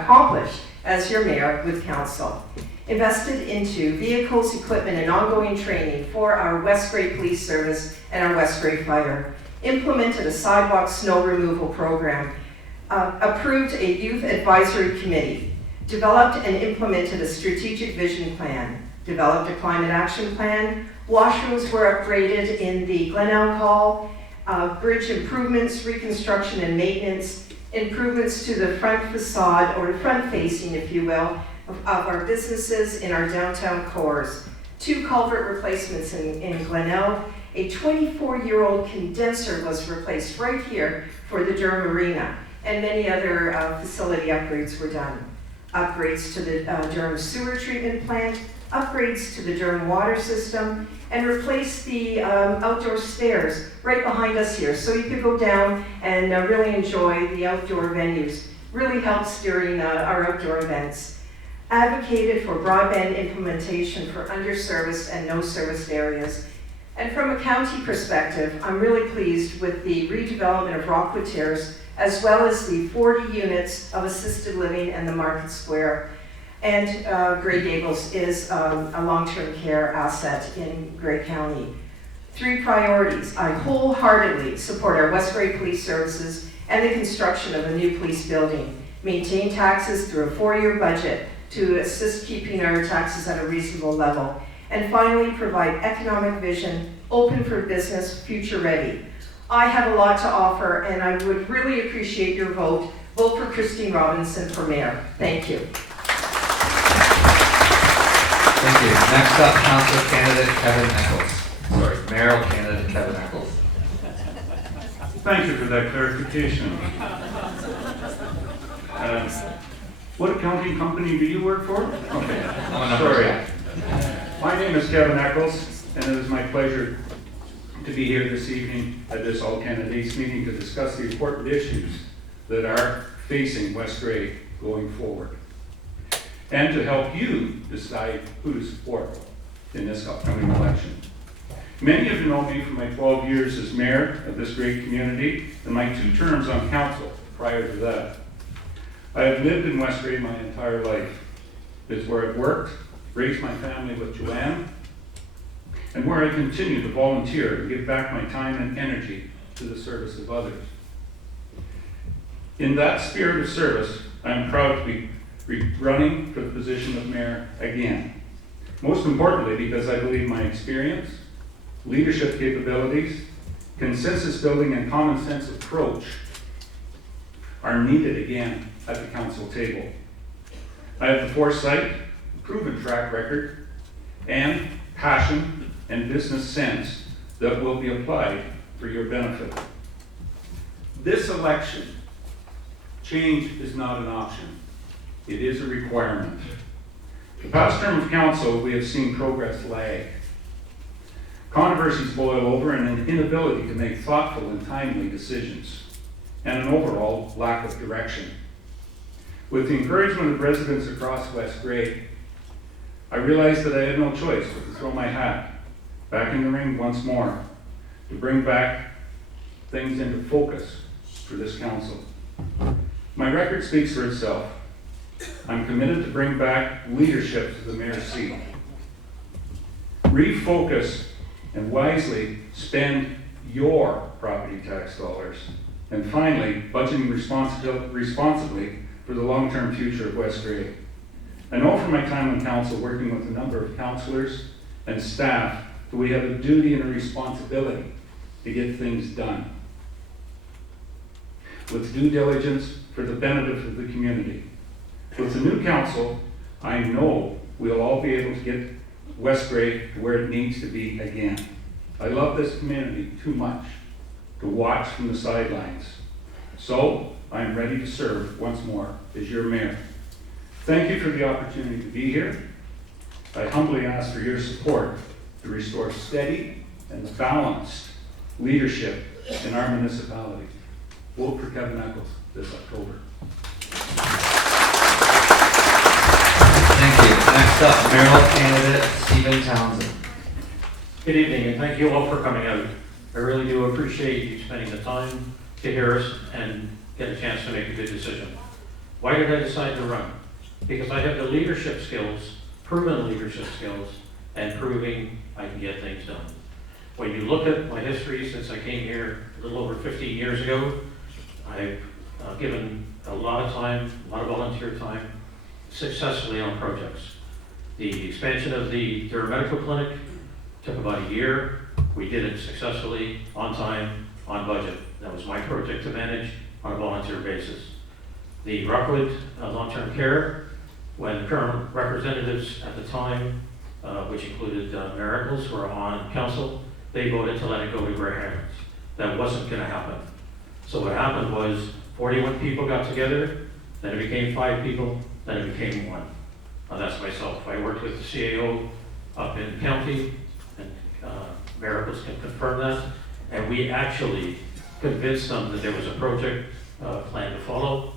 accomplished as your mayor with council. Invested into vehicles, equipment, and ongoing training for our West Grey Police Service and our West Grey Fire. Implemented a sidewalk snow removal program. Approved a youth advisory committee. Developed and implemented a strategic vision plan. Developed a climate action plan. Washrooms were upgraded in the Glenelg Hall. Bridge improvements, reconstruction and maintenance. Improvements to the front facade, or the front facing, if you will, of our businesses in our downtown cores. 2 culvert replacements in Glenelg. A 24-year-old condenser was replaced right here for the Durham Arena, and many other facility upgrades were done. Upgrades to the Durham sewer treatment plant, upgrades to the Durham water system, and replaced the outdoor stairs right behind us here, so you could go down and really enjoy the outdoor venues. Really helps during our outdoor events. Advocated for broadband implementation for underserviced and no-serviced areas. And from a county perspective, I'm really pleased with the redevelopment of Rockwood Terrace, as well as the 40 units of assisted living and the Market Square. And Grey Gables is a long-term care asset in Grey County. 3 priorities. I wholeheartedly support our West Grey Police Services and the construction of a new police building. Maintain taxes through a 4-year budget to assist keeping our taxes at a reasonable level. And finally, provide economic vision, open for business, future ready. I have a lot to offer, and I would really appreciate your vote. Vote for Christine Robinson for mayor. Thank you. Thank you. Next up, Councillor candidate Kevin Eccles. Sorry, mayoral candidate Kevin Eccles. Thank you for that clarification. What accounting company do you work for? Okay, sorry. My name is Kevin Eccles, and it is my pleasure to be here this evening at this all candidates meeting to discuss the important issues that are facing West Grey going forward, and to help you decide who to support in this upcoming election. Many of you know me from my 12 years as mayor of this great community and my 2 terms on council prior to that. I have lived in West Grey my entire life. It's where I've worked, raised my family with Joanne, and where I continue to volunteer and give back my time and energy to the service of others. In that spirit of service, I am proud to be running for the position of mayor again. Most importantly, because I believe my experience, leadership capabilities, consensus building, and common sense approach are needed again at the council table. I have the foresight, proven track record, and passion and business sense that will be applied for your benefit. This election, change is not an option. It is a requirement. The past term of council, we have seen progress lag. Controversies boil over and an inability to make thoughtful and timely decisions, and an overall lack of direction. With the encouragement of residents across West Grey, I realized that I had no choice but to throw my hat back in the ring once more to bring back things into focus for this council. My record speaks for itself. I'm committed to bring back leadership to the mayor's seat. Refocus and wisely spend your property tax dollars. And finally, budgeting responsibly for the long-term future of West Grey. I know from my time on council, working with a number of councillors and staff, that we have a duty and a responsibility to get things done with due diligence for the benefit of the community. With the new council, I know we'll all be able to get West Grey to where it needs to be again. I love this community too much to watch from the sidelines. So, I am ready to serve once more as your mayor. Thank you for the opportunity to be here. I humbly ask for your support to restore steady and balanced leadership in our municipality. vote for Kevin Eccles this October. Thank you. Next up, mayoral candidate Stephen Townsend. Good evening, and thank you all for coming out. I really do appreciate you spending the time to hear us and get a chance to make a good decision. Why did I decide to run? Because I have the leadership skills, proven leadership skills, and proving I can get things done. When you look at my history since I came here a little over 15 years ago, I've given a lot of time, a lot of volunteer time, successfully on projects. The expansion of the Durham Medical Clinic took about a year. We did it successfully, on time, on budget. That was my project to manage on a volunteer basis. The Rockwood long-term care, when the current representatives at the time, which included Miracles, were on council, they voted to let it go to Grey Hammonds. That wasn't going to happen. So what happened was 41 people got together, then it became 5 people, then it became 1. That's myself. I worked with the CAO up in the county, and Miracles can confirm that. And we actually convinced them that there was a project plan to follow,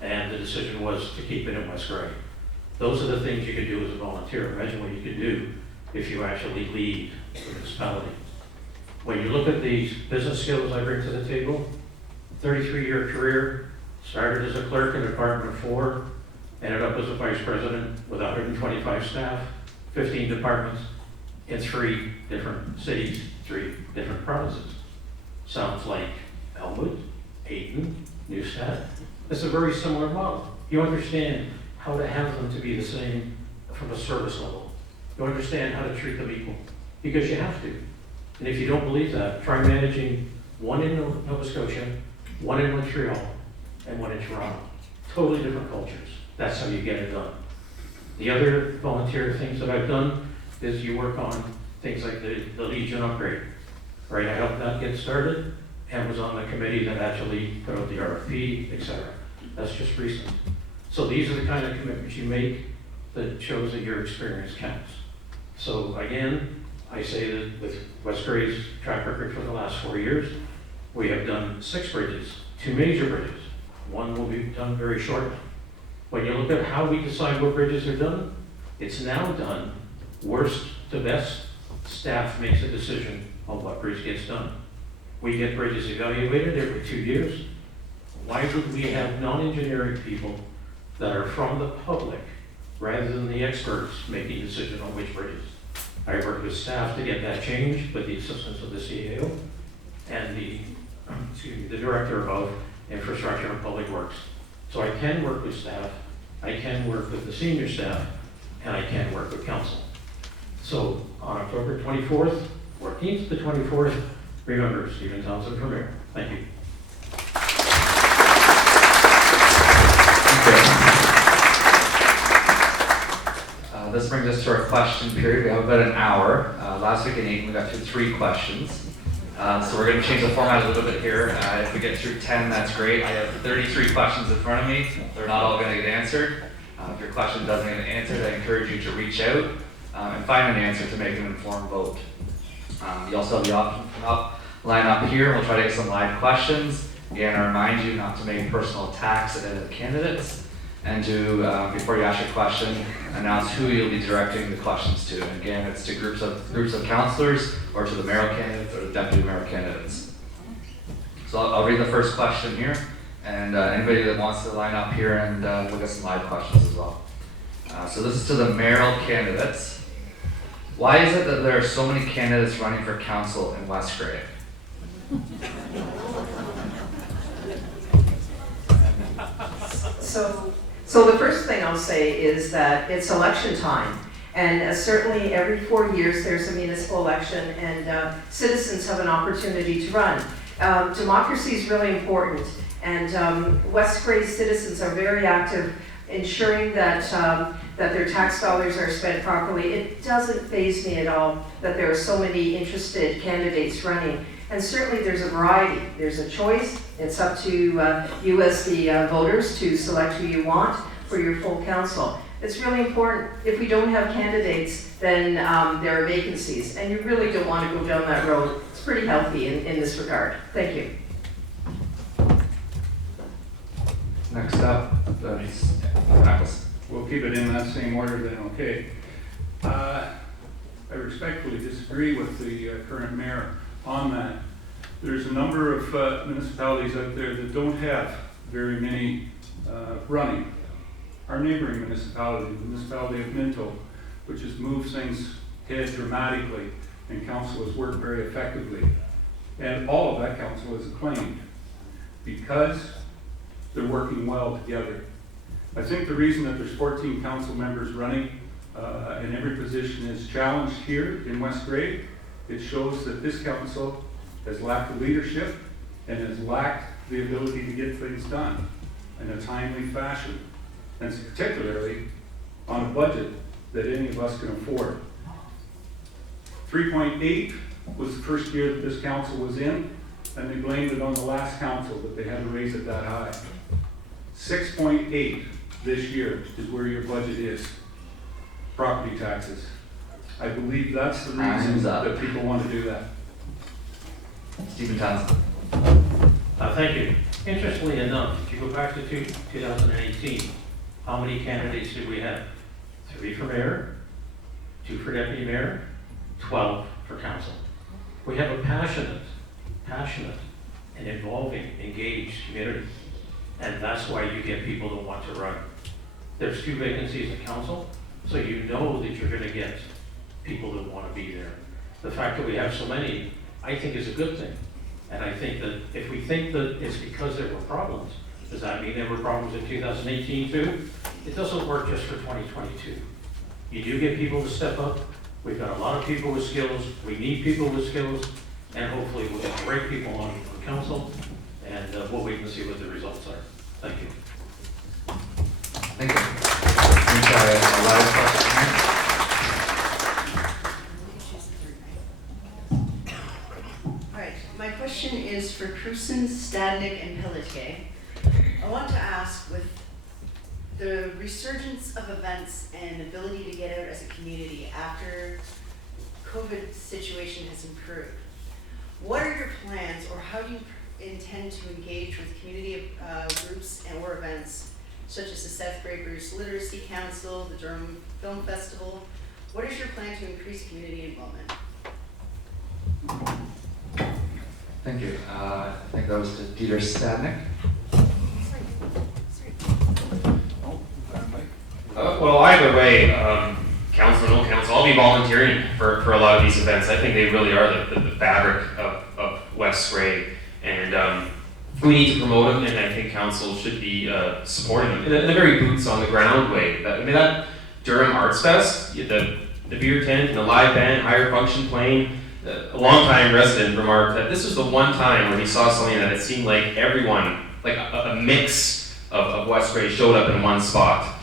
and the decision was to keep it in West Grey. Those are the things you can do as a volunteer. Imagine what you can do if you actually lead the municipality. When you look at the business skills I bring to the table, 33-year career, started as a clerk in a department of 4, ended up as a vice president with 125 staff, 15 departments in 3 different cities, 3 different provinces. Sounds like Elwood, Ayton, Neustadt. It's a very similar model. You understand how to have them to be the same from a service level. You understand how to treat them equal, because you have to. And if you don't believe that, try managing 1 in Nova Scotia, 1 in Montreal, and 1 in Toronto. Totally different cultures. That's how you get it done. The other volunteer things that I've done is you work on things like the Legion upgrade. Right, I helped that get started and was on the committee that actually put out the RFP, etc. That's just recent. So these are the kind of commitments you make that shows that your experience counts. So again, I say that with West Grey's track record for the last 4 years, we have done 6 bridges, 2 major bridges. 1 will be done very shortly. When you look at how we decide what bridges are done, it's now done worst to best. Staff makes a decision on what bridge gets done. We get bridges evaluated every 2 years. Why would we have non-engineering people that are from the public rather than the experts making decisions on which bridges? I work with staff to get that changed with the assistance of the CAO and the director of infrastructure and public works. So I can work with staff, I can work with the senior staff, and I can work with council. So on October 24th, 14th to 24th, remember Stephen Townsend for mayor. Thank you. This brings us to our question period. We have about an hour. Last week in Ayton, we got through 3 questions. So we're going to change the format a little bit here. If we get through 10, that's great. I have 33 questions in front of me. They're not all going to get answered. If your question doesn't get answered, I encourage you to reach out and find an answer to make an informed vote. You also have the option to line up here. We'll try to get some live questions. Again, I remind you not to make personal attacks at any of the candidates, and to, before you ask your question, announce who you'll be directing the questions to. And again, it's to groups of councillors, or to the mayoral candidates, or the deputy mayoral candidates. So I'll read the first question here, and anybody that wants to line up here, and we'll get some live questions as well. So this is to the mayoral candidates. Why is it that there are so many candidates running for council in West Grey? So the first thing I'll say is that it's election time, and certainly every 4 years there's a municipal election, and citizens have an opportunity to run. Democracy is really important, and West Grey citizens are very active, ensuring that that their tax dollars are spent properly. It doesn't faze me at all that there are so many interested candidates running. And certainly there's a variety. There's a choice. It's up to you as the voters to select who you want for your full council. It's really important. If we don't have candidates, then there are vacancies. And you really don't want to go down that road. It's pretty healthy in this regard. Thank you. Next up, that's Eccles. We'll keep it in that same order then, okay. I respectfully disagree with the current mayor on that. There's a number of municipalities out there that don't have very many running. Our neighboring municipality, the municipality of Minto, which has moved things ahead dramatically, and council has worked very effectively. And all of that council is acclaimed because they're working well together. I think the reason that there's 14 council members running and every position is challenged here in West Grey, it shows that this council has lacked the leadership and has lacked the ability to get things done in a timely fashion, and particularly on a budget that any of us can afford. 3.8 was the first year that this council was in, and they blamed it on the last council that they had to raise it that high. 6.8 this year is where your budget is. Property taxes. I believe that's the reason that people want to do that. Stephen Townsend. Thank you. Interestingly enough, if you go back to 2018, how many candidates did we have? 3 for mayor, 2 for deputy mayor, 12 for council. We have a passionate, and involving, engaged community. And that's why you get people that want to run. There's 2 vacancies in council, so you know that you're gonna get people that wanna be there. The fact that we have so many, I think is a good thing. And I think that if we think that it's because there were problems, does that mean there were problems in 2018 too? It doesn't work just for 2022. You do get people to step up. We've got a lot of people with skills. We need people with skills. And hopefully we'll get great people on for council. And we'll wait and see what the results are. Thank you. Thank you. Let me try a live question here. All right, my question is for Cruson, Stadnik, and Pelletier. I want to ask, with the resurgence of events and ability to get out as a community after COVID situation has improved, what are your plans, or how do you intend to engage with community groups and or events such as the South Grey Bruce Literacy Council, the Durham Film Festival? What is your plan to increase community involvement? Thank you. I think that was to Peter Stadnik. Well, either way, council or no council, I'll be volunteering for a lot of these events. I think they really are the fabric of West Grey, and we need to promote them, and I think council should be supporting them in a very boots on the ground way. That Durham Arts Fest, the beer tent and the live band, higher function playing. A longtime resident remarked that this was the one time where he saw something that it seemed like everyone, like a mix of West Grey showed up in one spot.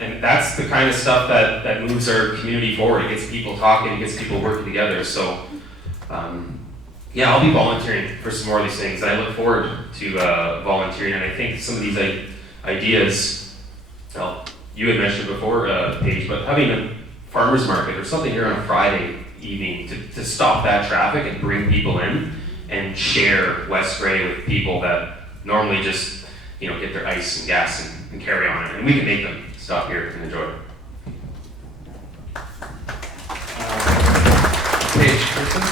And that's the kind of stuff that moves our community forward. It gets people talking, it gets people working together. So, yeah, I'll be volunteering for some more of these things. I look forward to volunteering, and I think some of these ideas, well, you had mentioned before, Paige, but having a farmer's market or something here on a Friday evening to stop that traffic and bring people in and share West Grey with people that normally just, get their ice and gas and carry on, and we can make them stop here and enjoy it. Paige Pearson.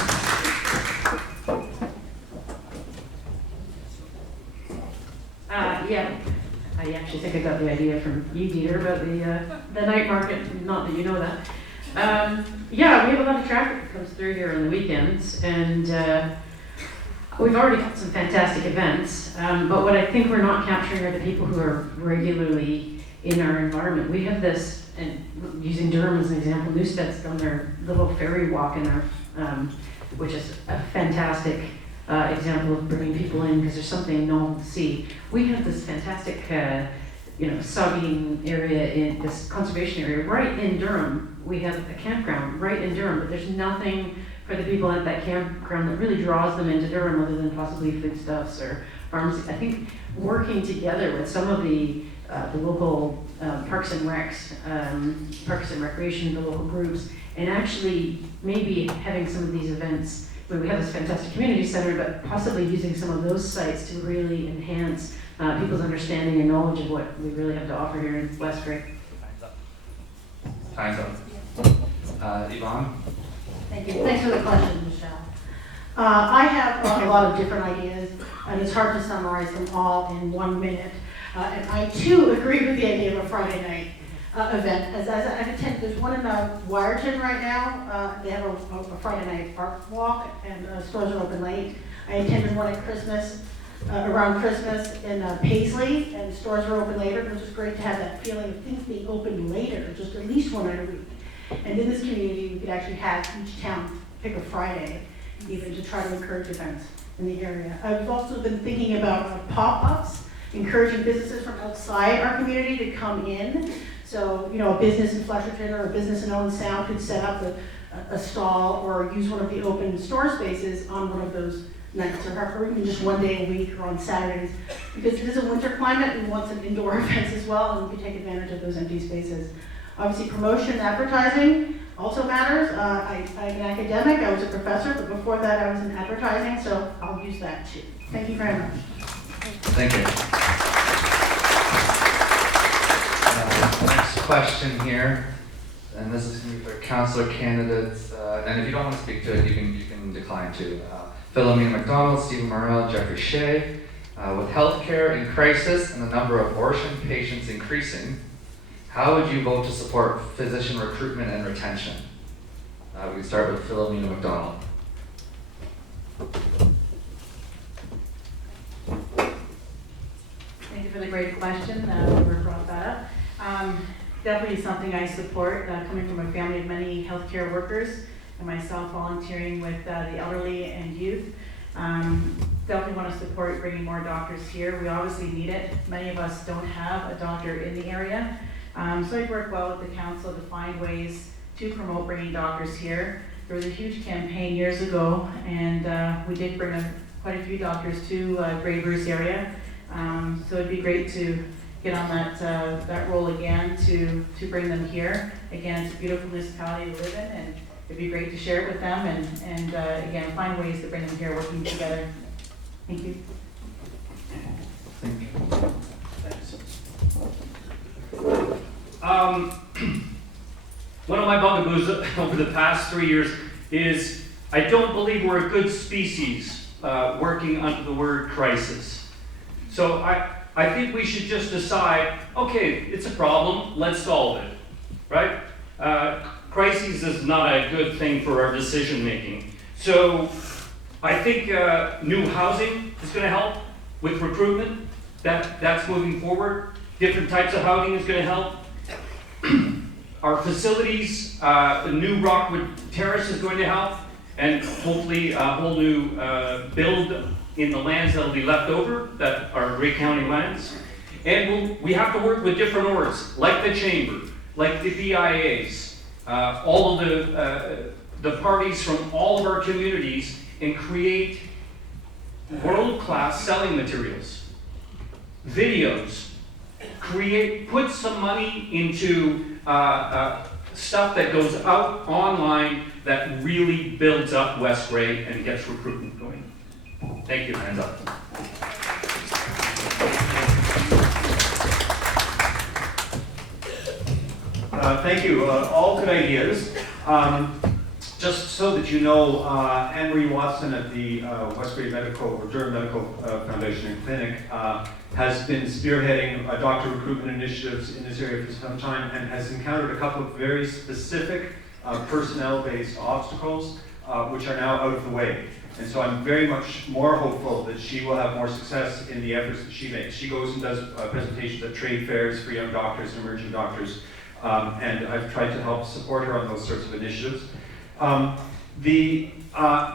Yeah, I actually think I got the idea from you, Dieter, about the night market, not that you know that. Yeah, we have a lot of traffic that comes through here on the weekends, and we've already got some fantastic events, but what I think we're not capturing are the people who are regularly in our environment. We have this, and using Durham as an example, Newstead's done their little ferry walk in our, which is a fantastic example of bringing people in because there's something novel to see. We have this fantastic, sogging area in this conservation area right in Durham. We have a campground right in Durham, but there's nothing for the people at that campground that really draws them into Durham other than possibly foodstuffs or pharmacy. I think working together with some of the local parks and recs, parks and recreation, the local groups, and actually maybe having some of these events where we have this fantastic community center, but possibly using some of those sites to really enhance people's understanding and knowledge of what we really have to offer here in West Grey. Time's up. Yvonne? Thank you. Thanks for the question, Michelle. I have a lot of different ideas, and it's hard to summarize them all in 1 minute. And I too agree with the idea of a Friday night event. As I've attended, there's one in Wyerton right now. They have a Friday night art walk, and stores are open late. I attended one at Christmas, around Christmas in Paisley, and stores are open later. It was just great to have that feeling of things being open later, just at least one night a week. And in this community, we could actually have each town pick a Friday, even to try to encourage events in the area. I've also been thinking about pop-ups, encouraging businesses from outside our community to come in. So, you know, a business in Flesherton or a business in Owen Sound could set up a stall or use one of the open store spaces on one of those nights, or even just one day a week or on Saturdays. Because it is a winter climate, we want some indoor events as well, and we can take advantage of those empty spaces. Obviously, promotion and advertising also matters. I'm an academic, I was a professor, but before that I was in advertising, so I'll use that too. Thank you very much. Thank you. Next question here, and this is going to be for councillor candidates, and if you don't want to speak to it, you can decline to. Philomena McDonald, Stephen Mayoral, Jeffrey Shea. With healthcare in crisis and the number of abortion patients increasing, how would you vote to support physician recruitment and retention? We can start with Philomena McDonald. Thank you for the great question. Whoever brought that up. Definitely something I support, coming from a family of many healthcare workers and myself volunteering with the elderly and youth. Definitely want to support bringing more doctors here. We obviously need it. Many of us don't have a doctor in the area. So I work well with the council to find ways to promote bringing doctors here. There was a huge campaign years ago, and we did bring quite a few doctors to Grey Bruce area. So it'd be great to get on that role again to bring them here. Again, it's a beautiful municipality to live in, and it'd be great to share it with them and again, find ways to bring them here, working together. Thank you. Thank you. One of my bugaboos over the past 3 years is I don't believe we're a good species working under the word crisis. So I think we should just decide, okay, it's a problem, let's solve it, right? Crises is not a good thing for our decision making. So I think new housing is going to help with recruitment. That's moving forward. Different types of housing is going to help. Our facilities, the new Rockwood Terrace is going to help, and hopefully a whole new build in the lands that will be left over that are Grey County lands. And we have to work with different orgs, like the Chamber, like the BIAs, all of the parties from all of our communities, and create world-class selling materials, videos, put some money into stuff that goes out online that really builds up West Grey and gets recruitment going. Thank you. Hands up. Thank you. All good ideas. Just so that you know, Anne-Marie Watson at the West Grey Medical, or Durham Medical Foundation and Clinic has been spearheading doctor recruitment initiatives in this area for some time and has encountered a couple of very specific personnel-based obstacles, which are now out of the way. And so I'm very much more hopeful that she will have more success in the efforts that she makes. She goes and does presentations at trade fairs for young doctors and emerging doctors, and I've tried to help support her on those sorts of initiatives. The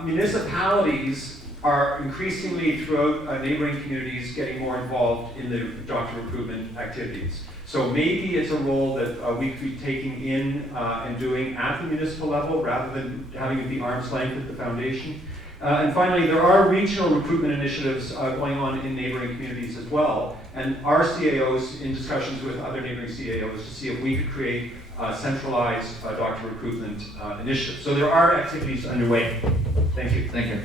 municipalities are increasingly throughout neighboring communities getting more involved in the doctor recruitment activities. So maybe it's a role that we could be taking in and doing at the municipal level rather than having it be arm's length at the foundation. And finally, there are regional recruitment initiatives going on in neighboring communities as well. And our CAOs, in discussions with other neighboring CAOs, to see if we could create centralized doctor recruitment initiative. So there are activities underway. Thank you. Thank you.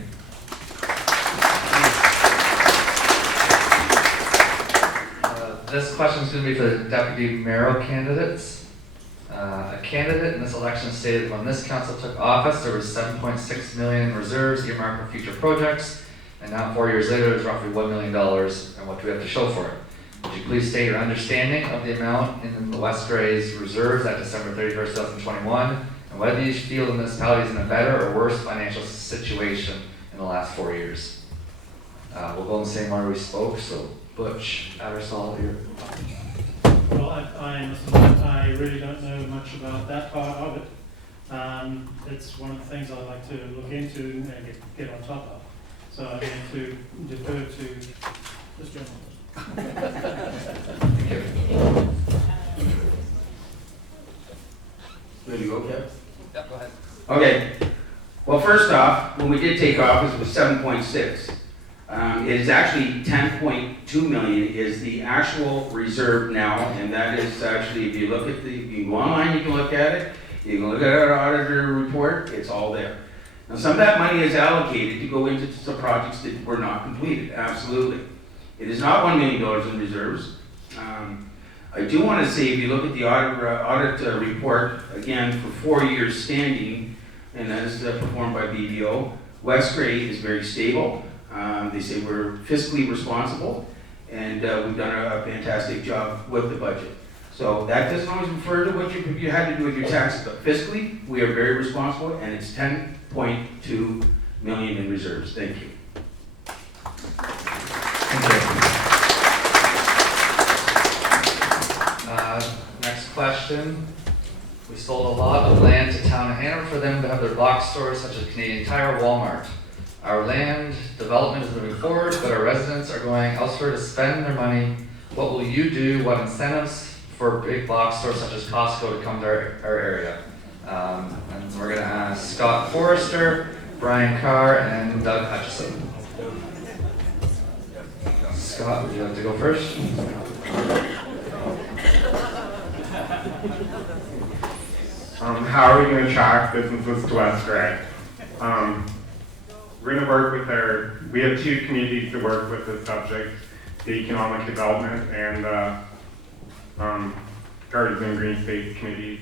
This question is going to be for the deputy mayoral candidates. A candidate in this election stated when this council took office, there was $7.6 million in reserves earmarked for future projects, and now 4 years later, there's roughly $1 million, and what do we have to show for it? Would you please state your understanding of the amount in the West Gray's reserves at December 31st, 2021, and whether you feel the municipality is in a better or worse financial situation in the last 4 years? We'll go in the same order we spoke, so Butch, Adersall, here. Well, I must admit, I really don't know much about that part of it. It's one of the things I'd like to look into and get on top of. So I'm going to defer to this gentleman. Thank you. Ready to go, Kev? Yep, go ahead. Okay. Well, first off, when we did take office, it was 7.6. It is actually 10.2 million is the actual reserve now, and that is actually, if you look at you can go online, you can look at it, you can look at our auditor report, it's all there. Now, some of that money is allocated to go into some projects that were not completed, absolutely. It is not $1 million in reserves. I do want to say, if you look at the audit report, again, for 4 years standing, and that is performed by BDO, West Gray is very stable. They say we're fiscally responsible, and we've done a fantastic job with the budget. So that doesn't always refer to what you had to do with your taxes, but fiscally, we are very responsible, and it's 10.2 million in reserves. Thank you. Next question. We sold a lot of land to Town of Hanover for them to have their box stores such as Canadian Tire, Walmart. Our land development is moving forward, but our residents are going elsewhere to spend their money. What will you do? What incentives for big box stores such as Costco to come to our area? And we're going to ask Scott Forrester, Brian Carr, and Doug Hutchison. Scott, would you like to go first? How are we going to attract businesses to West Gray? We're going to work with we have two communities to work with this subject, the economic development and gardens and green space committees.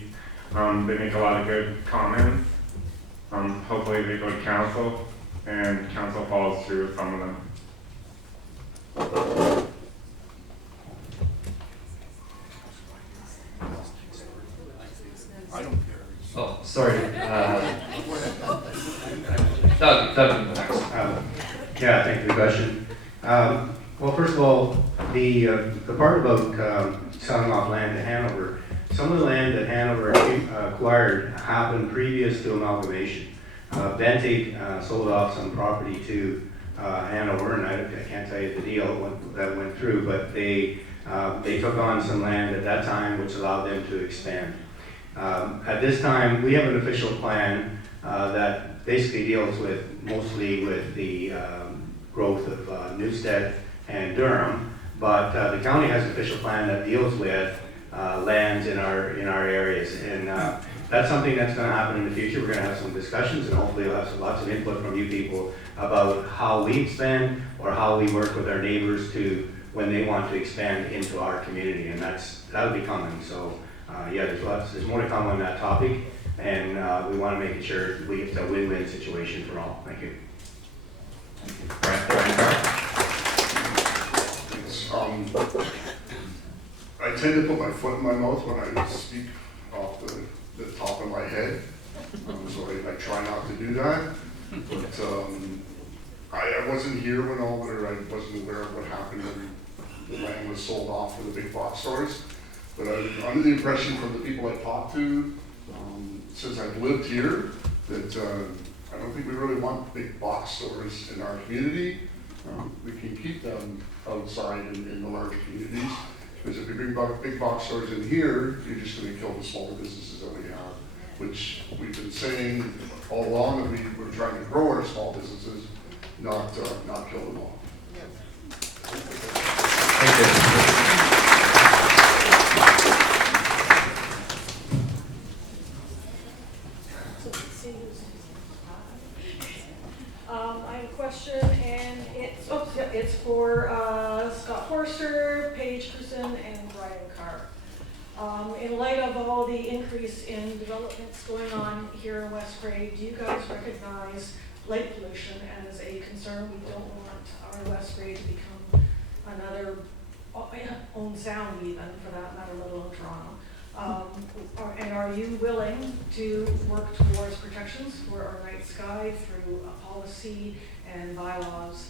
They make a lot of good comments. Hopefully they go to council and council follows through with some of them. Oh, sorry. Doug next. Yeah, thank you for the question. Well, first of all, the part about selling off land to Hanover, some of the land that Hanover acquired happened previous to amalgamation. Bentig sold off some property to Hanover, and I can't tell you the deal that went through, but they took on some land at that time, which allowed them to expand. At this time, we have an official plan that basically deals mostly with the growth of Newstead and Durham, but the county has an official plan that deals with lands in our areas, and that's something that's going to happen in the future. We're going to have some discussions, and hopefully we'll have lots of input from you people about how we expand or how we work with our neighbors to when they want to expand into our community, and that'll be coming. So yeah, there's more to come on that topic, and we want to make sure it's a win-win situation for all. Thank you. I tend to put my foot in my mouth when I speak off the top of my head, so I try not to do that. But I wasn't here when I wasn't aware of what happened when the land was sold off for the big box stores. But I was under the impression from the people I talked to, since I've lived here, that I don't think we really want big box stores in our community. We can keep them outside in the large communities, because if you bring big box stores in here, you're just going to kill the smaller businesses that we have, which we've been saying all along that we're trying to grow our small businesses, not kill them all. Thank you. question, and it's for Scott Forster, Paige Cruson, and Brian Carr. In light of all the increase in developments going on here in West Grey, do you guys recognize light pollution as a concern? We don't want our West Grey to become another own sound even, for that matter, let alone Toronto. And are you willing to work towards protections for our night sky through a policy and bylaws?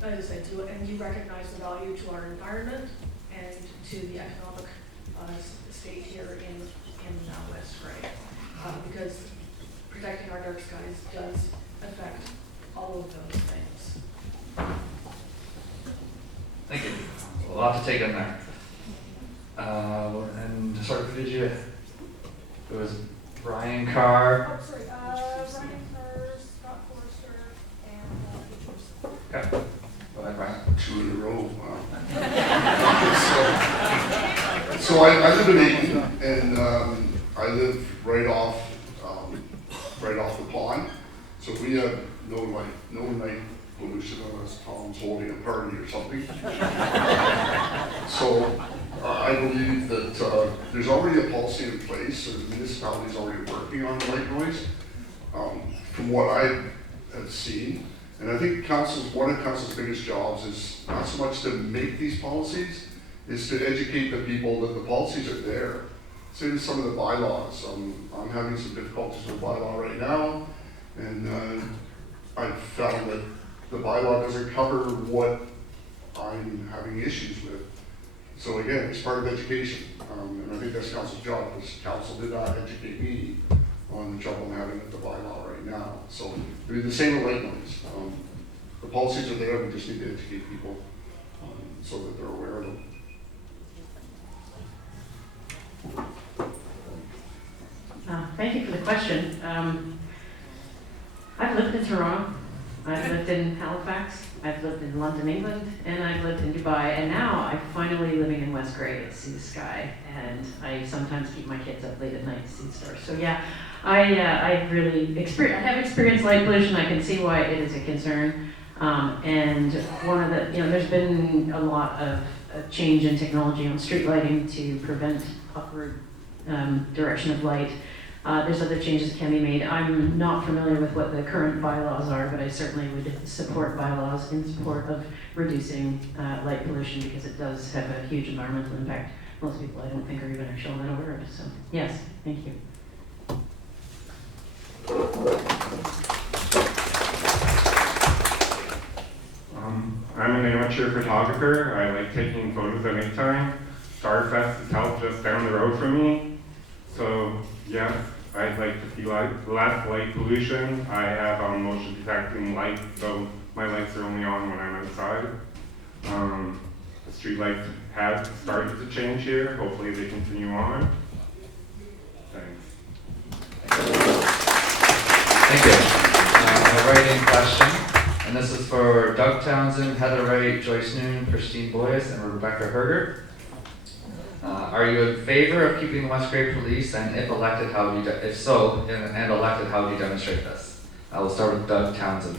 As I said, and you recognize the value to our environment and to the economic state here in West Grey, because protecting our dark skies does affect all of those things. Thank you. A lot to take in there. And sorry, who did you? It was Brian Carr. Oh, sorry, Brian Carr, Scott Forster, and Okay. Go ahead, Brian. 2 in a row. Wow. So I live in Ayton, and I live right off the pond. So we have no night pollution unless Tom's holding a party or something. So I believe that there's already a policy in place, or the municipality is already working on white noise. From what I have seen, and I think one of council's biggest jobs is not so much to make these policies, is to educate the people that the policies are there. Same as some of the bylaws. I'm having some difficulties with bylaw right now, and I've found that the bylaw doesn't cover what I'm having issues with. So again, it's part of education, and I think that's council's job, because council did not educate me on the trouble I'm having with the bylaw right now. So it'd be the same with light noise. The policies are there, we just need to educate people so that they're aware of them. Thank you for the question. I've lived in Toronto, I've lived in Halifax, I've lived in London, England, and I've lived in Dubai, and now I'm finally living in West Grey to see the sky, and I sometimes keep my kids up late at night to see the stars. So yeah, I have experienced light pollution. I can see why it is a concern, and one of the, there's been a lot of change in technology on street lighting to prevent upward direction of light. There's other changes that can be made. I'm not familiar with what the current bylaws are, but I certainly would support bylaws in support of reducing light pollution, because it does have a huge environmental impact. Most people, I don't think, are even actually that aware of. So yes, thank you. I'm an amateur photographer. I like taking photos at any time. Starfest is held just down the road from me. So yes, I'd like to see less light pollution. I have motion detecting lights, so my lights are only on when I'm outside. The street lights have started to change here. Hopefully they continue on. Thanks. Thank you. A write-in question, and this is for Doug Townsend, Heather Wright, Joyce Noon, Christine Boyce, and Rebecca Herger. Are you in favor of keeping the West Grey Police, and if elected, how do you, if so, and elected, how do you demonstrate this? We'll start with Doug Townsend.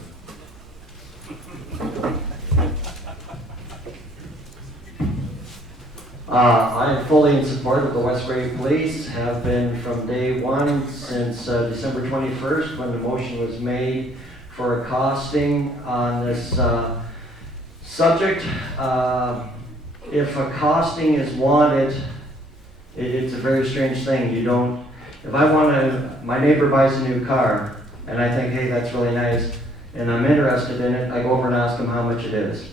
I am fully in support of the West Grey Police, have been from day one since December 21st, when the motion was made for accosting on this subject. If accosting is wanted, it's a very strange thing. You don't, if I want to, my neighbor buys a new car, and I think, hey, that's really nice, and I'm interested in it, I go over and ask him how much it is.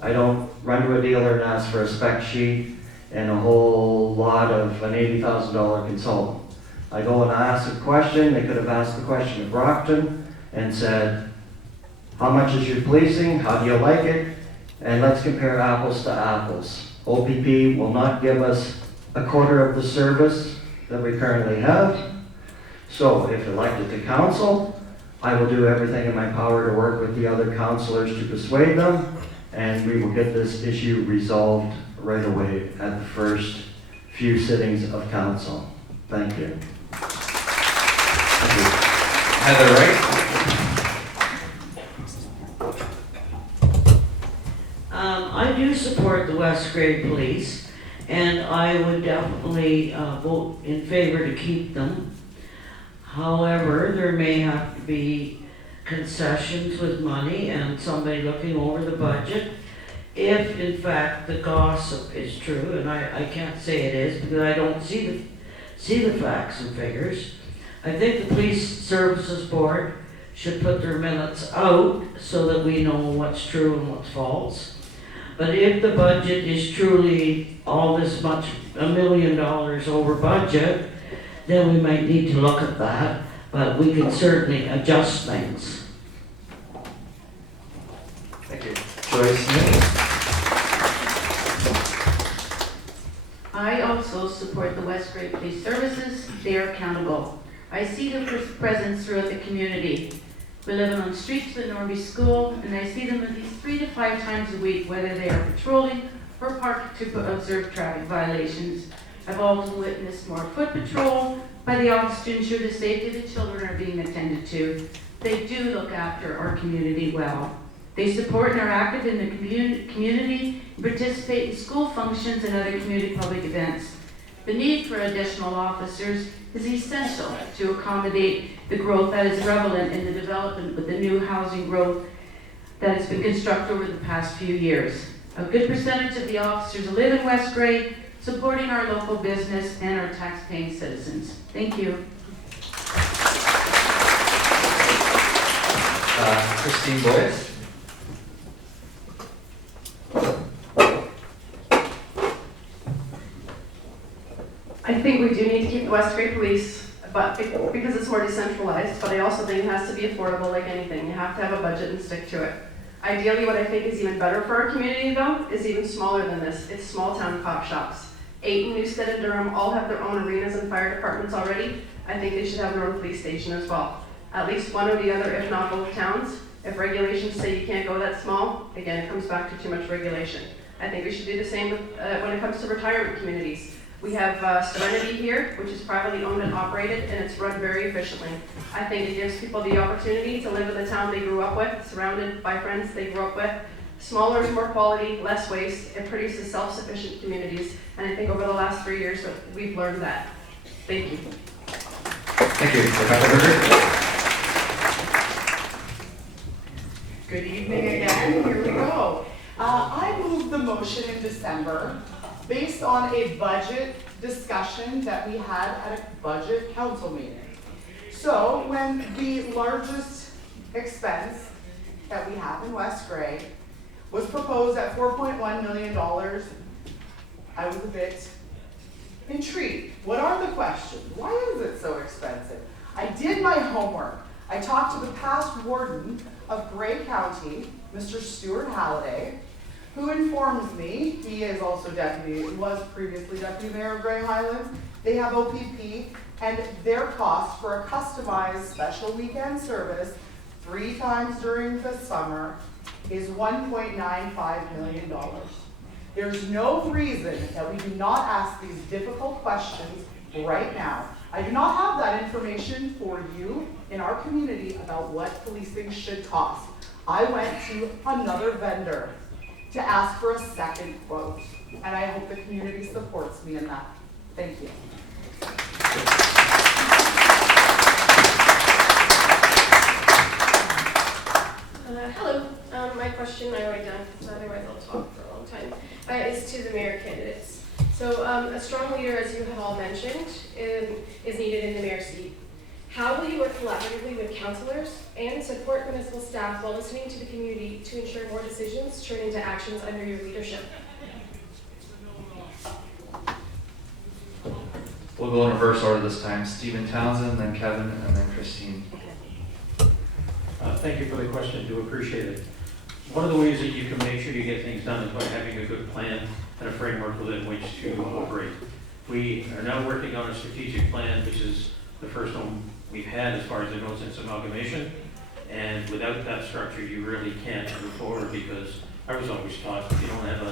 I don't run to a dealer and ask for a spec sheet and a whole lot of an $80,000 consultant. I go and ask a question. They could have asked the question of Brockton and said, how much is your policing? How do you like it? And let's compare apples to apples. OPP will not give us a quarter of the service that we currently have. So if elected to council, I will do everything in my power to work with the other councillors to persuade them, and we will get this issue resolved right away at the first few sittings of council. Thank you. Heather Wright. the West Grey Police, and I would definitely vote in favor to keep them. However, there may have to be concessions with money and somebody looking over the budget. If in fact the gossip is true, and I can't say it is because I don't see the facts and figures, I think the Police Services Board should put their minutes out so that we know what's true and what's false. But if the budget is truly all this much, $1 million over budget, then we might need to look at that, but we can certainly adjust things. Thank you. Joyce Smith. I also support the West Grey Police Services. They are accountable. I see their presence throughout the community. We live on streets with Norby School, and I see them at least 3 to 5 times a week, whether they are patrolling or parking to observe traffic violations. I've also witnessed more foot patrol by the office to ensure the safety of the children are being attended to. They do look after our community well. They support and are active in the community and participate in school functions and other community public events. The need for additional officers is essential to accommodate the growth that is prevalent in the development with the new housing growth that has been constructed over the past few years. A good percentage of the officers live in West Grey, supporting our local business and our tax-paying citizens. Thank you. Christine Boyd. I think we do need to keep the West Grey Police, but because it's more decentralized, but I also think it has to be affordable like anything. You have to have a budget and stick to it. Ideally, what I think is even better for our community though, is even smaller than this. It's small town cop shops. 8 in Newstead and Durham all have their own arenas and fire departments already. I think they should have their own police station as well. At least one or the other, if not both towns. If regulations say you can't go that small, again, it comes back to too much regulation. I think we should do the same with, when it comes to retirement communities. We have Serenity here, which is privately owned and operated, and it's run very efficiently. I think it gives people the opportunity to live in the town they grew up with, surrounded by friends they grew up with. Smaller is more quality, less waste. It produces self-sufficient communities, and I think over the last 3 years we've learned that. Thank you. Thank you. Rebecca Berger. Good evening again. Here we go. I moved the motion in December based on a budget discussion that we had at a budget council meeting. So when the largest expense that we have in West Grey was proposed at $4.1 million, I was a bit intrigued. What are the questions? Why is it so expensive? I did my homework. I talked to the past warden of Grey County, Mr. Stuart Halliday, who informs me, he is also was previously deputy mayor of Grey Highlands. They have OPP, and their cost for a customized special weekend service 3 times during the summer is $1.95 million. There's no reason that we do not ask these difficult questions right now. I do not have that information for you in our community about what policing should cost. I went to another vendor to ask for a second quote, and I hope the community supports me in that. Thank you. Hello. My question I write down because otherwise I'll talk for a long time. Is to the mayor candidates. So a strong leader, as you have all mentioned, is needed in the mayor seat. How will you work collaboratively with councillors and support municipal staff while listening to the community to ensure more decisions turn into actions under your leadership? We'll go in reverse order this time. Stephen Townsend, then Kevin, and then Christine. Thank you for the question. Do appreciate it. One of the ways that you can make sure you get things done is by having a good plan and a framework within which to operate. We are now working on a strategic plan, which is the first one we've had as far as I know since amalgamation. And without that structure, you really can't move forward because I was always taught if you don't have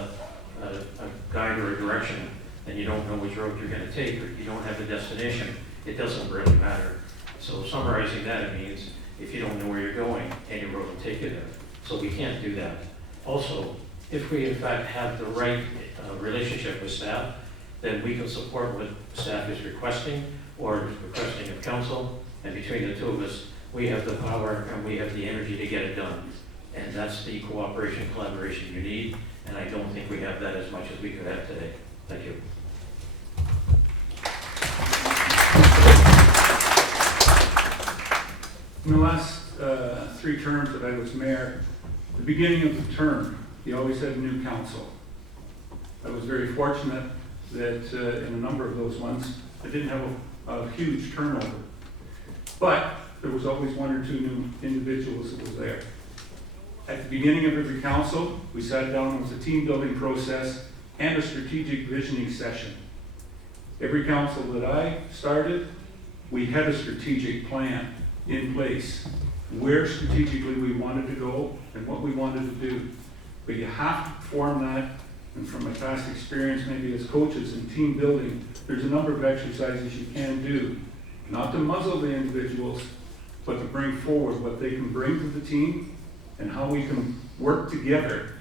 a guide or a direction, then you don't know which road you're going to take, or you don't have a destination, it doesn't really matter. So summarizing that, it means if you don't know where you're going, any road will take you there. So we can't do that. Also, if we in fact have the right relationship with staff, then we can support what staff is requesting or requesting of council, and between the two of us, we have the power and we have the energy to get it done. And that's the cooperation, collaboration you need, and I don't think we have that as much as we could have today. Thank you. In the last 3 terms that I was mayor, the beginning of the term, he always had a new council. I was very fortunate that in a number of those ones, I didn't have a huge turnover. But there was always 1 or 2 new individuals that was there. At the beginning of every council, we sat down with a team building process and a strategic visioning session. Every council that I started, we had a strategic plan in place, where strategically we wanted to go and what we wanted to do. But you have to form that, and from my past experience, maybe as coaches in team building, there's a number of exercises you can do, not to muzzle the individuals, but to bring forward what they can bring to the team and how we can work together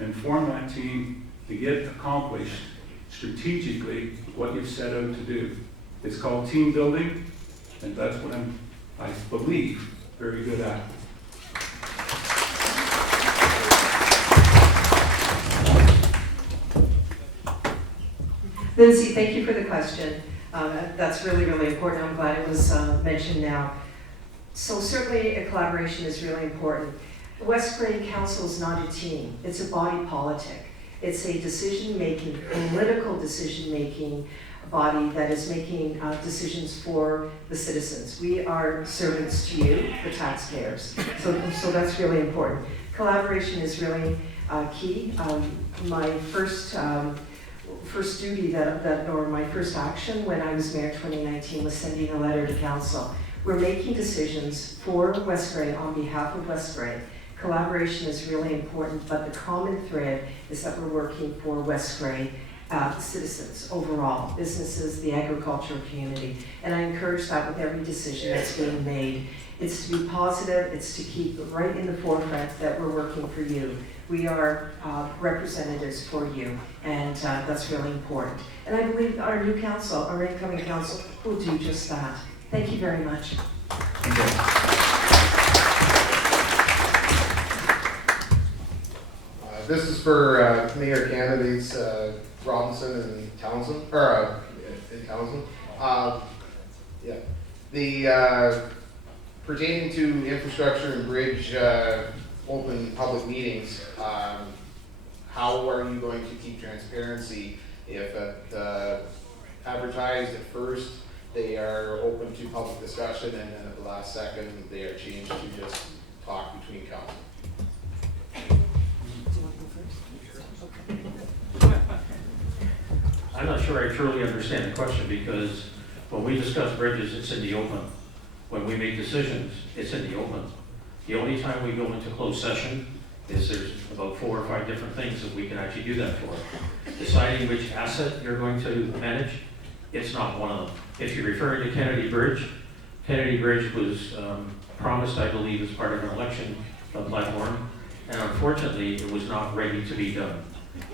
and form that team to get accomplished strategically what you've set out to do. It's called team building, and that's what I believe, very good at. Lindsay, thank you for the question. That's really, really important. I'm glad it was mentioned now. So certainly a collaboration is really important. The West Grade Council is not a team. It's a body politic. It's a decision-making, political decision-making body that is making decisions for the citizens. We are servants to you, the taxpayers. So that's really important. Collaboration is really key. My first duty or my first action when I was mayor in 2019 was sending a letter to council. We're making decisions for West Grey on behalf of West Grey. Collaboration is really important, but the common thread is that we're working for West Grey citizens overall, businesses, the agricultural community. And I encourage that with every decision that's being made. It's to be positive, it's to keep right in the forefront that we're working for you. We are representatives for you, and that's really important. And I believe our new council, our incoming council, will do just that. Thank you very much. This is for mayor candidates Robinson and Townsend, or in Townsend. Yeah, the pertaining to infrastructure and bridge open public meetings. How are you going to keep transparency if advertised at first they are open to public discussion and then at the last second they are changed to just talk between council? I'm not sure I truly understand the question, because when we discuss bridges, it's in the open. When we make decisions, it's in the open. The only time we go into closed session is there's about 4 or 5 different things that we can actually do that for. Deciding which asset you're going to manage, it's not one of them. If you're referring to Kennedy Bridge was promised, I believe, as part of an election platform, and unfortunately, it was not ready to be done.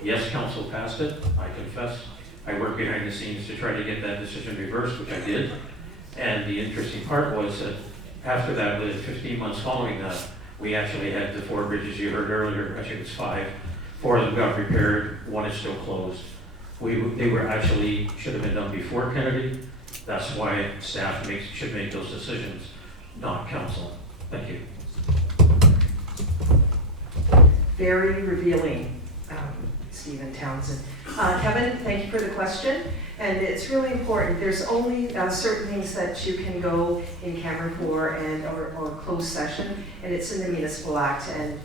Yes, council passed it, I confess. I worked behind the scenes to try to get that decision reversed, which I did. And the interesting part was that after that, within 15 months following that, we actually had the 4 bridges you heard earlier. Actually, it was 5. 4 of them got repaired, 1 is still closed. They were actually, should have been done before Kennedy. That's why staff should make those decisions, not council. Thank you. Very revealing, Stephen Townsend. Kevin, thank you for the question. And it's really important. There's only certain things that you can go in camera for or closed session, and it's in the Municipal Act. And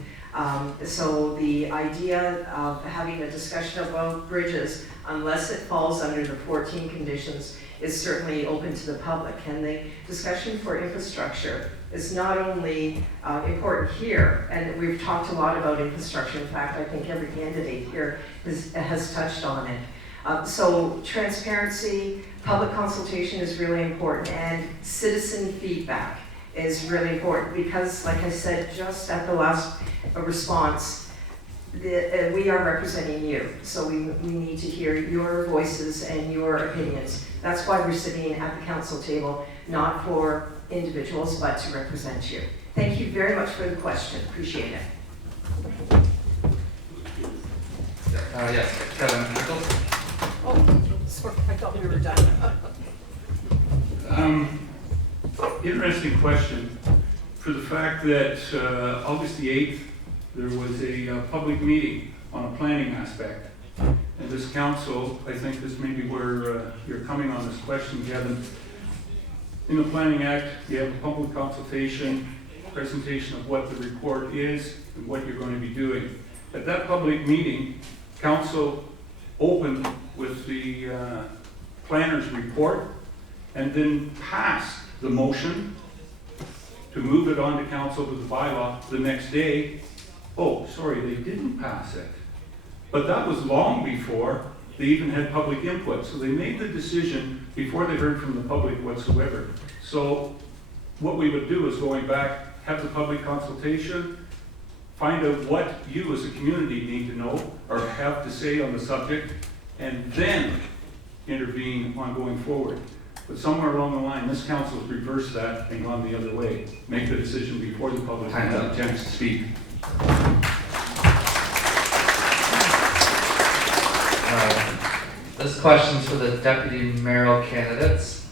so the idea of having a discussion about bridges, unless it falls under the 14 conditions, is certainly open to the public. And the discussion for infrastructure is not only important here, and we've talked a lot about infrastructure. In fact, I think every candidate here has touched on it. So transparency, public consultation is really important, and citizen feedback is really important, because like I said just at the last response, we are representing you. So we need to hear your voices and your opinions. That's why we're sitting at the council table, not for individuals, but to represent you. Thank you very much for the question. Appreciate it. Yes, Kevin Michael. Oh, sorry, I thought we were done. Interesting question. For the fact that August the 8th, there was a public meeting on a planning aspect. And this council, I think this may be where you're coming on this question, Kevin. In the Planning Act, you have a public consultation, presentation of what the report is and what you're going to be doing. At that public meeting, council opened with the planner's report and then passed the motion to move it on to council to the bylaw the next day. Oh, sorry, they didn't pass it. But that was long before they even had public input. So they made the decision before they heard from the public whatsoever. So what we would do is going back, have the public consultation, find out what you as a community need to know or have to say on the subject, and then intervene on going forward. But somewhere along the line, this council has reversed that and gone the other way. Make the decision before the public has a chance to speak. This question's for the deputy mayoral candidates.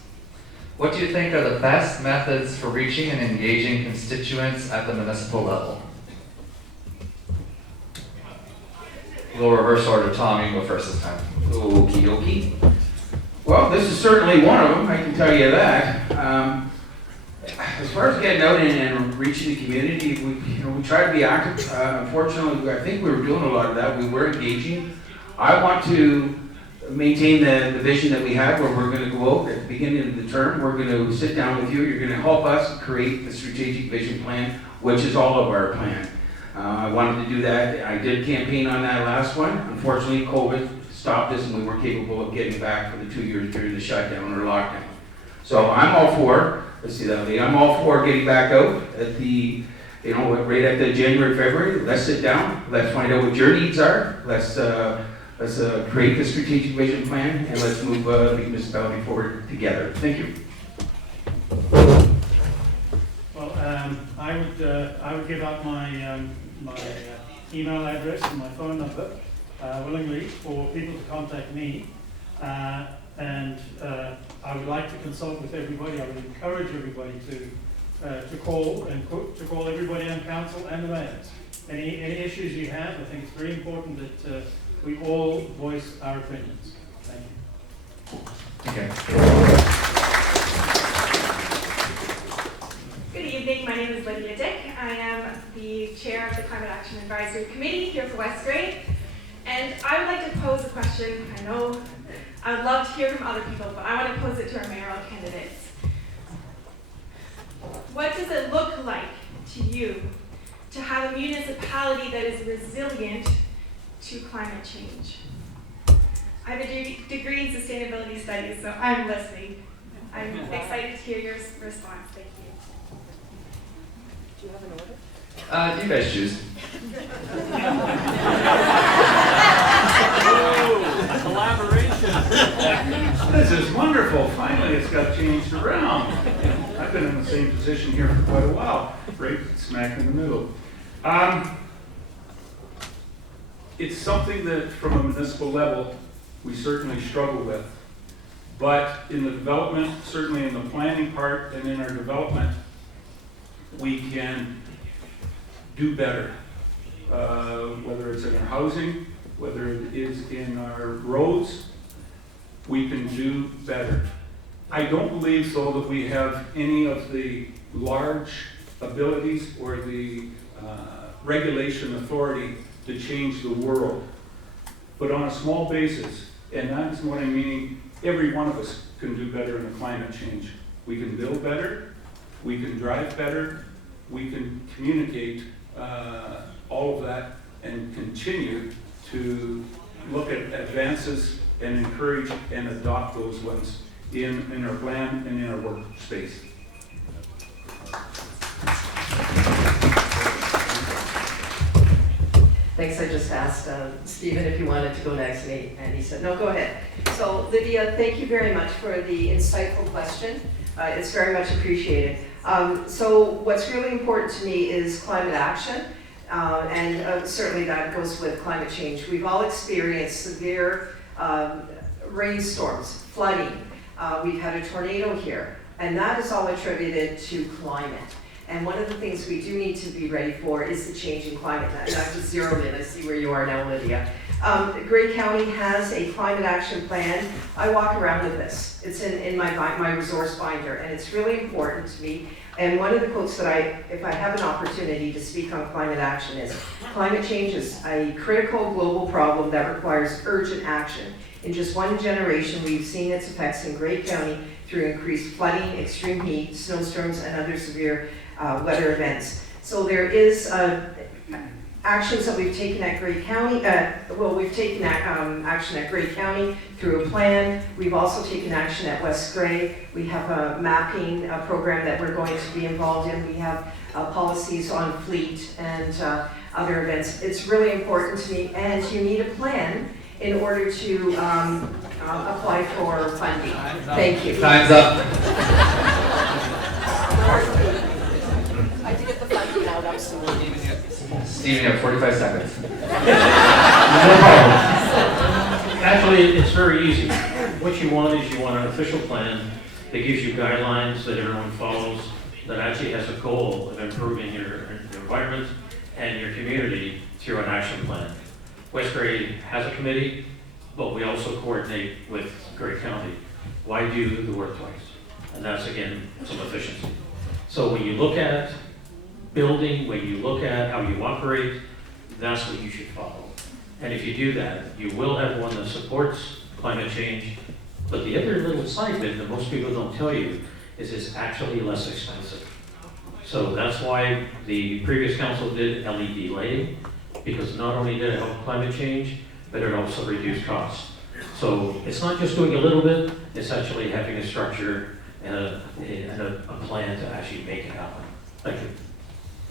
What do you think are the best methods for reaching and engaging constituents at the municipal level? We'll reverse order. Tom, you go first this time. Okie dokie. Well, this is certainly one of them, I can tell you that. As far as getting out and reaching the community, we try to be active. Unfortunately, I think we were doing a lot of that. We were engaging. I want to maintain the vision that we have, where we're going to go out at the beginning of the term. We're going to sit down with you. You're going to help us create the strategic vision plan, which is all of our plan. I wanted to do that. I did campaign on that last one. Unfortunately, COVID stopped us and we weren't capable of getting back for the 2 years during the shutdown or lockdown. So I'm all for, I'm all for getting back out at the, right at the January, February. Let's sit down. Let's find out what your needs are. Let's create the strategic vision plan, and let's move the municipality forward together. Thank you. Well, I would give out my email address and my phone number willingly for people to contact me, and I would like to consult with everybody. I would encourage everybody to call everybody on council and the mayors. Any issues you have, I think it's very important that we all voice our opinions. Thank you. Okay. Good evening, my name is Lydia Dick. I am the chair of the Climate Action Advisory Committee here for West Grade. And I would like to pose a question. I know I would love to hear from other people, but I want to pose it to our mayoral candidates. What does it look like to you to have a municipality that is resilient to climate change? I have a degree in sustainability studies, so I'm listening. I'm excited to hear your response. Thank you. Do you have an order? You guys choose. Collaboration. This is wonderful. Finally, it's got changed around. I've been in the same position here for quite a while, right smack in the middle. It's something that, from a municipal level, we certainly struggle with. But in the development, certainly in the planning part and in our development, we can do better. Whether it's in our housing, whether it is in our roads, we can do better. I don't believe, though, that we have any of the large abilities or the regulation authority to change the world. But on a small basis, and that is what I mean, every one of us can do better in the climate change. We can build better, we can drive better, we can communicate all of that and continue to look at advances and encourage and adopt those ones in our plan and in our workspace. Thanks, I just asked Stephen if he wanted to go next, and he said, no, go ahead. So Lydia, thank you very much for the insightful question. It's very much appreciated. So what's really important to me is climate action, and certainly that goes with climate change. We've all experienced severe rainstorms, flooding. We've had a tornado here, and that is all attributed to climate. And one of the things we do need to be ready for is the change in climate. And I just zeroed in, I see where you are now, Lydia. Grey County has a climate action plan. I walk around with this. It's in my resource binder, and it's really important to me. And one of the quotes that if I have an opportunity to speak on climate action is, climate change is a critical global problem that requires urgent action. In just one generation, we've seen its effects in Grey County through increased flooding, extreme heat, snowstorms, and other severe weather events. So there is actions that we've taken at Grey County. We've taken action at Grey County through a plan. We've also taken action at West Grey. We have a mapping program that we're going to be involved in. We have policies on fleet and other events. It's really important to me, and you need a plan in order to apply for funding. Thank you. Time's up. I did get the funding out, absolutely. Stephen, you have 45 seconds. No problem. Actually, it's very easy. What you want is you want an official plan that gives you guidelines that everyone follows, that actually has a goal of improving your environment and your community through an action plan. West Grey has a committee, but we also coordinate with Grey County. Why do the work twice? And that's, again, some efficiency. So when you look at building, when you look at how you operate, that's what you should follow. And if you do that, you will have one that supports climate change. But the other little side bit that most people don't tell you is it's actually less expensive. So that's why the previous council did LED lighting, because not only did it help climate change, but it also reduced costs. So it's not just doing a little bit, it's actually having a structure and a plan to actually make it happen. Thank you.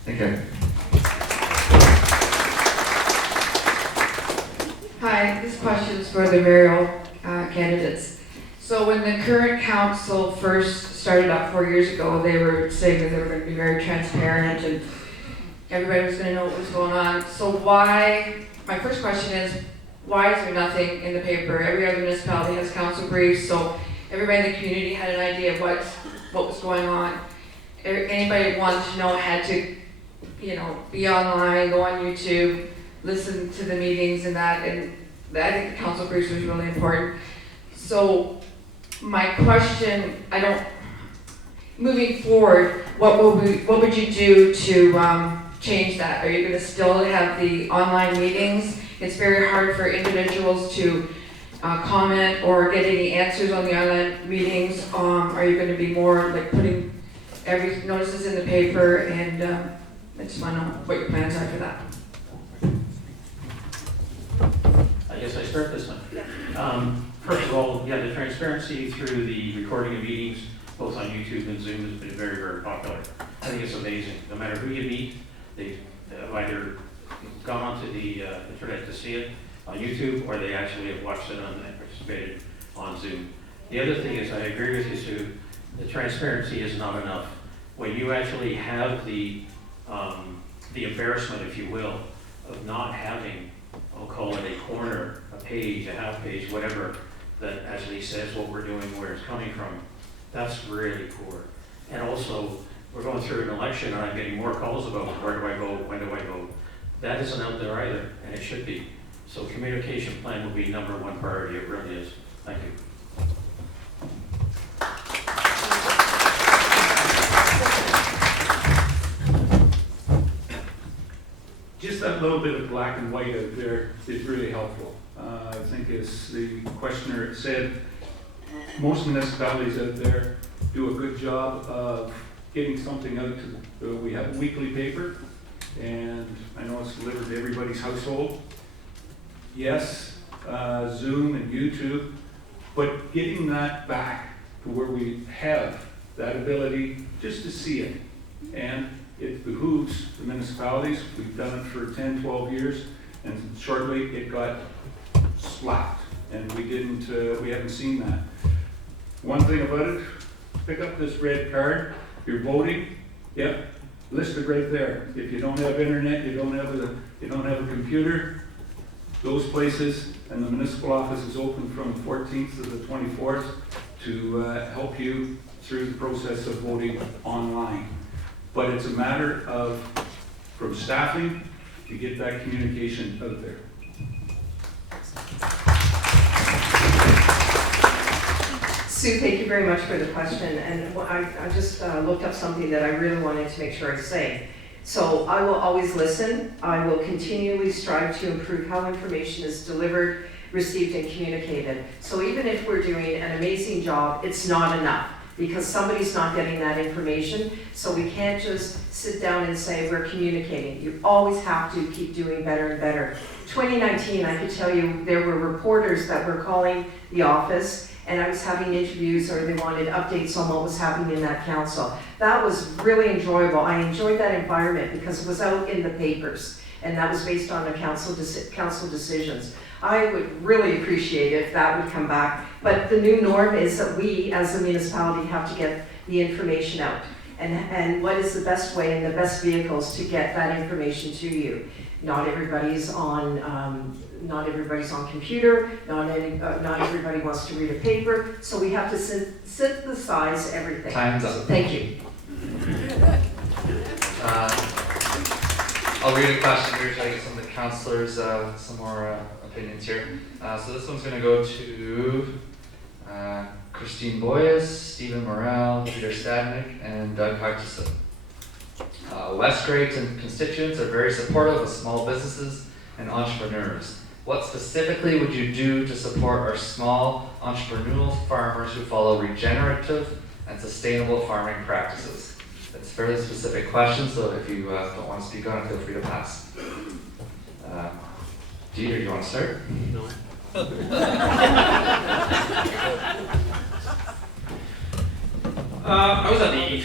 Thank you. Hi, this question is for the Mayoral candidates. So when the current council first started out 4 years ago, they were saying that they were going to be very transparent and everybody was going to know what was going on. So why, my first question is, why is there nothing in the paper? Every other municipality has council briefs, so everybody in the community had an idea of what was going on. Anybody who wanted to know had to, be online, go on YouTube, listen to the meetings and that, and I think the council briefs was really important. So my question, moving forward, what would you do to change that? Are you going to still have the online meetings? It's very hard for individuals to comment or get any answers on the online meetings. Are you going to be more like putting every notices in the paper? And I just want to know what your plans are for that. I guess I start this one. First of all, yeah, the transparency through the recording of meetings, both on YouTube and Zoom, has been very, very popular. I think it's amazing. No matter who you meet, they've either gone onto the internet to see it on YouTube, or they actually have watched it and participated on Zoom. The other thing is, I agree with you, Sue, the transparency is not enough. When you actually have the embarrassment, if you will, of not having, I'll call it a corner, a page, a half page, whatever, that actually says what we're doing, where it's coming from, that's really poor. And also, we're going through an election and I'm getting more calls about where do I vote, when do I vote. That isn't out there either, and it should be. So communication plan will be #1 priority, it really is. Thank you. Just that little bit of black and white out there is really helpful. I think as the questioner said, most municipalities out there do a good job of getting something out to we have a weekly paper, and I know it's delivered to everybody's household. Yes, Zoom and YouTube, but getting that back to where we have that ability just to see it. And it behooves the municipalities, we've done it for 10, 12 years, And shortly, it got slapped, and we haven't seen that. One thing about it, pick up this red card, you're voting, yep, listed right there. If you don't have internet, you don't have a computer, those places, and the municipal office is open from the 14th to the 24th to help you through the process of voting online. But it's a matter of, from staffing, to get that communication out there. Sue, thank you very much for the question, and I just looked up something that I really wanted to make sure I say. So I will always listen. I will continually strive to improve how information is delivered, received, and communicated. So even if we're doing an amazing job, it's not enough because somebody's not getting that information. So we can't just sit down and say we're communicating. You always have to keep doing better and better. 2019, I could tell you there were reporters that were calling the office, and I was having interviews or they wanted updates on what was happening in that council. That was really enjoyable. I enjoyed that environment because it was out in the papers, and that was based on the council decisions. I would really appreciate if that would come back, but the new norm is that we as a municipality have to get the information out. And what is the best way and the best vehicles to get that information to you? Not everybody's on computer, not everybody wants to read a paper, so we have to synthesize everything. Time's up. Thank you. I'll read a question here, try to get some of the councillors some more opinions here. So this one's going to go to Christine Boyes, Stephen Mayoral, Peter Stadnick, and Doug Hutchison. West Grade and constituents are very supportive of small businesses and entrepreneurs. What specifically would you do to support our small entrepreneurial farmers who follow regenerative and sustainable farming practices? It's a fairly specific question, so if you don't want to speak on it, feel free to pass. Dieter, do you want to start? No. I was at the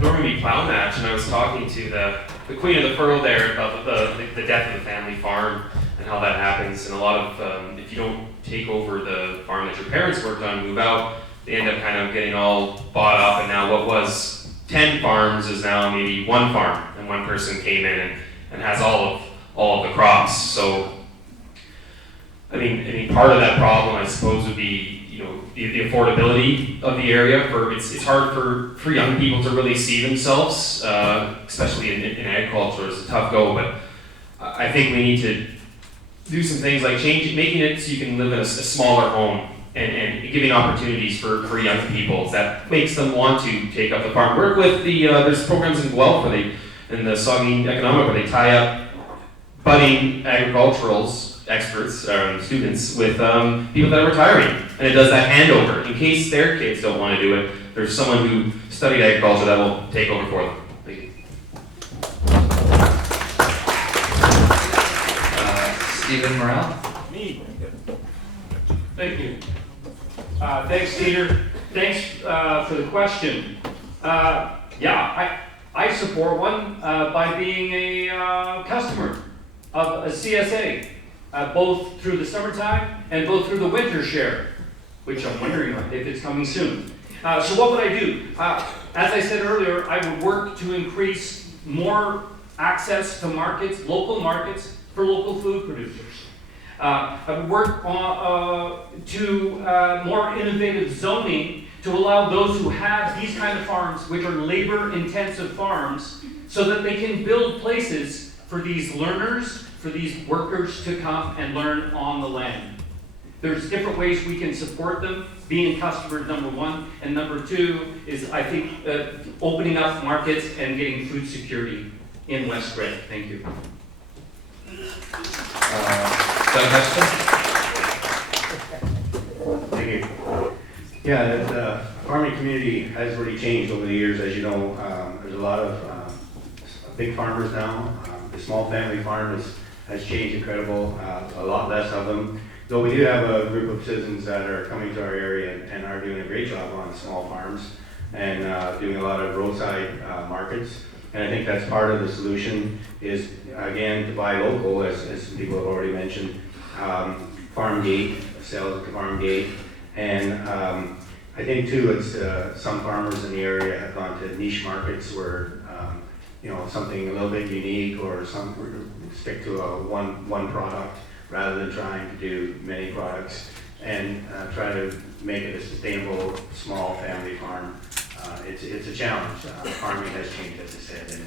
Normandy Plow match, and I was talking to the queen of the furrow there about the death of the family farm and how that happens. And a lot of, if you don't take over the farm that your parents worked on, move out, they end up kind of getting all bought up, and now what was 10 farms is now maybe one farm, and one person came in and has all of the crops. So, I mean, part of that problem, I suppose, would be, the affordability of the area. It's hard for young people to really see themselves, especially in agriculture. It's a tough go, but I think we need to do some things like making it so you can live in a smaller home and giving opportunities for young people that makes them want to take up the farm. Work with there's programs in Guelph in the Saugeen Economic where they tie up budding agriculturals experts, students, with people that are retiring. And it does that handover. In case their kids don't want to do it, there's someone who studied agriculture that will take over for them. Thank you. Stephen Mayoral. Me. Thank you. Thanks, Peter. Thanks for the question. Yeah, I support one by being a customer of a CSA. Both through the summertime and both through the winter share, which I'm wondering if it's coming soon. So what would I do? As I said earlier, I would work to increase more access to markets, local markets, for local food producers. I would work to more innovative zoning to allow those who have these kind of farms, which are labor-intensive farms, so that they can build places for these learners, for these workers to come and learn on the land. There's different ways we can support them, being customers, number one, and number two is, I think, opening up markets and getting food security in West Grey. Thank you. Doug Hutchison. Thank you. Yeah, the farming community has really changed over the years, as you know. There's a lot of big farmers now. The small family farm has changed incredible, a lot less of them. Though we do have a group of citizens that are coming to our area and are doing a great job on small farms and doing a lot of roadside markets. And I think that's part of the solution is, again, to buy local, as some people have already mentioned, farm gate, sales at the farm gate. And I think too, it's some farmers in the area have gone to niche markets where, something a little bit unique or stick to one product rather than trying to do many products and try to make it a sustainable small family farm. It's a challenge. Farming has changed, as I said, and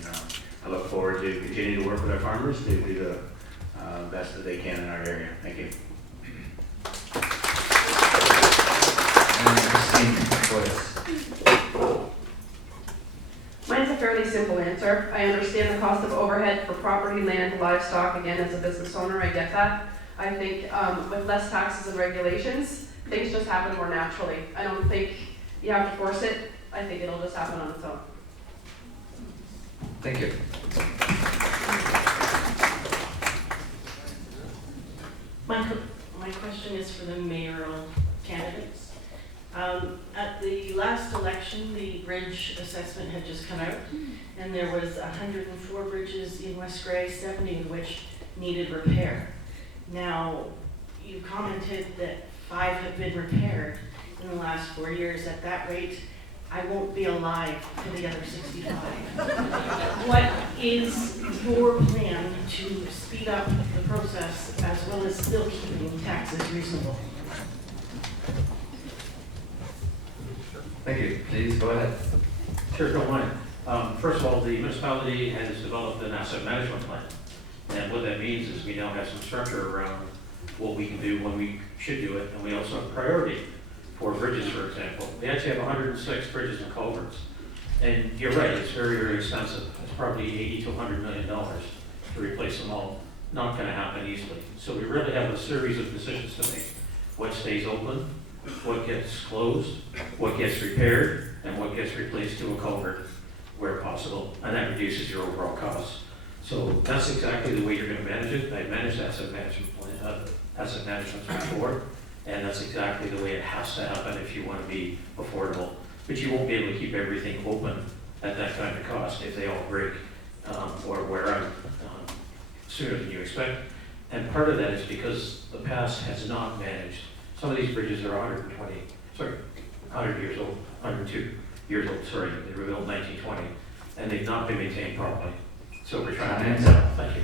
I look forward to continue to work with our farmers to do the best that they can in our area. Thank you. Mine's a fairly simple answer. I understand the cost of overhead for property, land, livestock. Again, as a business owner, I get that. I think with less taxes and regulations, things just happen more naturally. I don't think you have to force it. I think it'll just happen on its own. Thank you. My question is for the mayoral candidates. At the last election, the bridge assessment had just come out, and there was 104 bridges in West Grey, 70 of which needed repair. Now, you commented that 5 have been repaired in the last 4 years. At that rate, I won't be alive for the other 65. What is your plan to speed up the process as well as still keeping taxes reasonable? Thank you. Please go ahead. Sure, don't mind. First of all, the municipality has developed an asset management plan. And what that means is we now have some structure around what we can do when we should do it. And we also have priority for bridges, for example. We actually have 106 bridges and culverts. And you're right, it's very, very expensive. It's probably $80 to $100 million to replace them all. Not going to happen easily. So we really have a series of decisions to make. What stays open, what gets closed, what gets repaired, and what gets replaced to a culvert where possible. And that reduces your overall costs. So that's exactly the way you're going to manage it. I managed asset management before, and that's exactly the way it has to happen if you want to be affordable. But you won't be able to keep everything open at that kind of cost if they all break or wear out sooner than you expect. And part of that is because the past has not managed. Some of these bridges are 100 years old, 102 years old, sorry, they were built in 1920, and they've not been maintained properly. So we're trying to manage that. Thank you.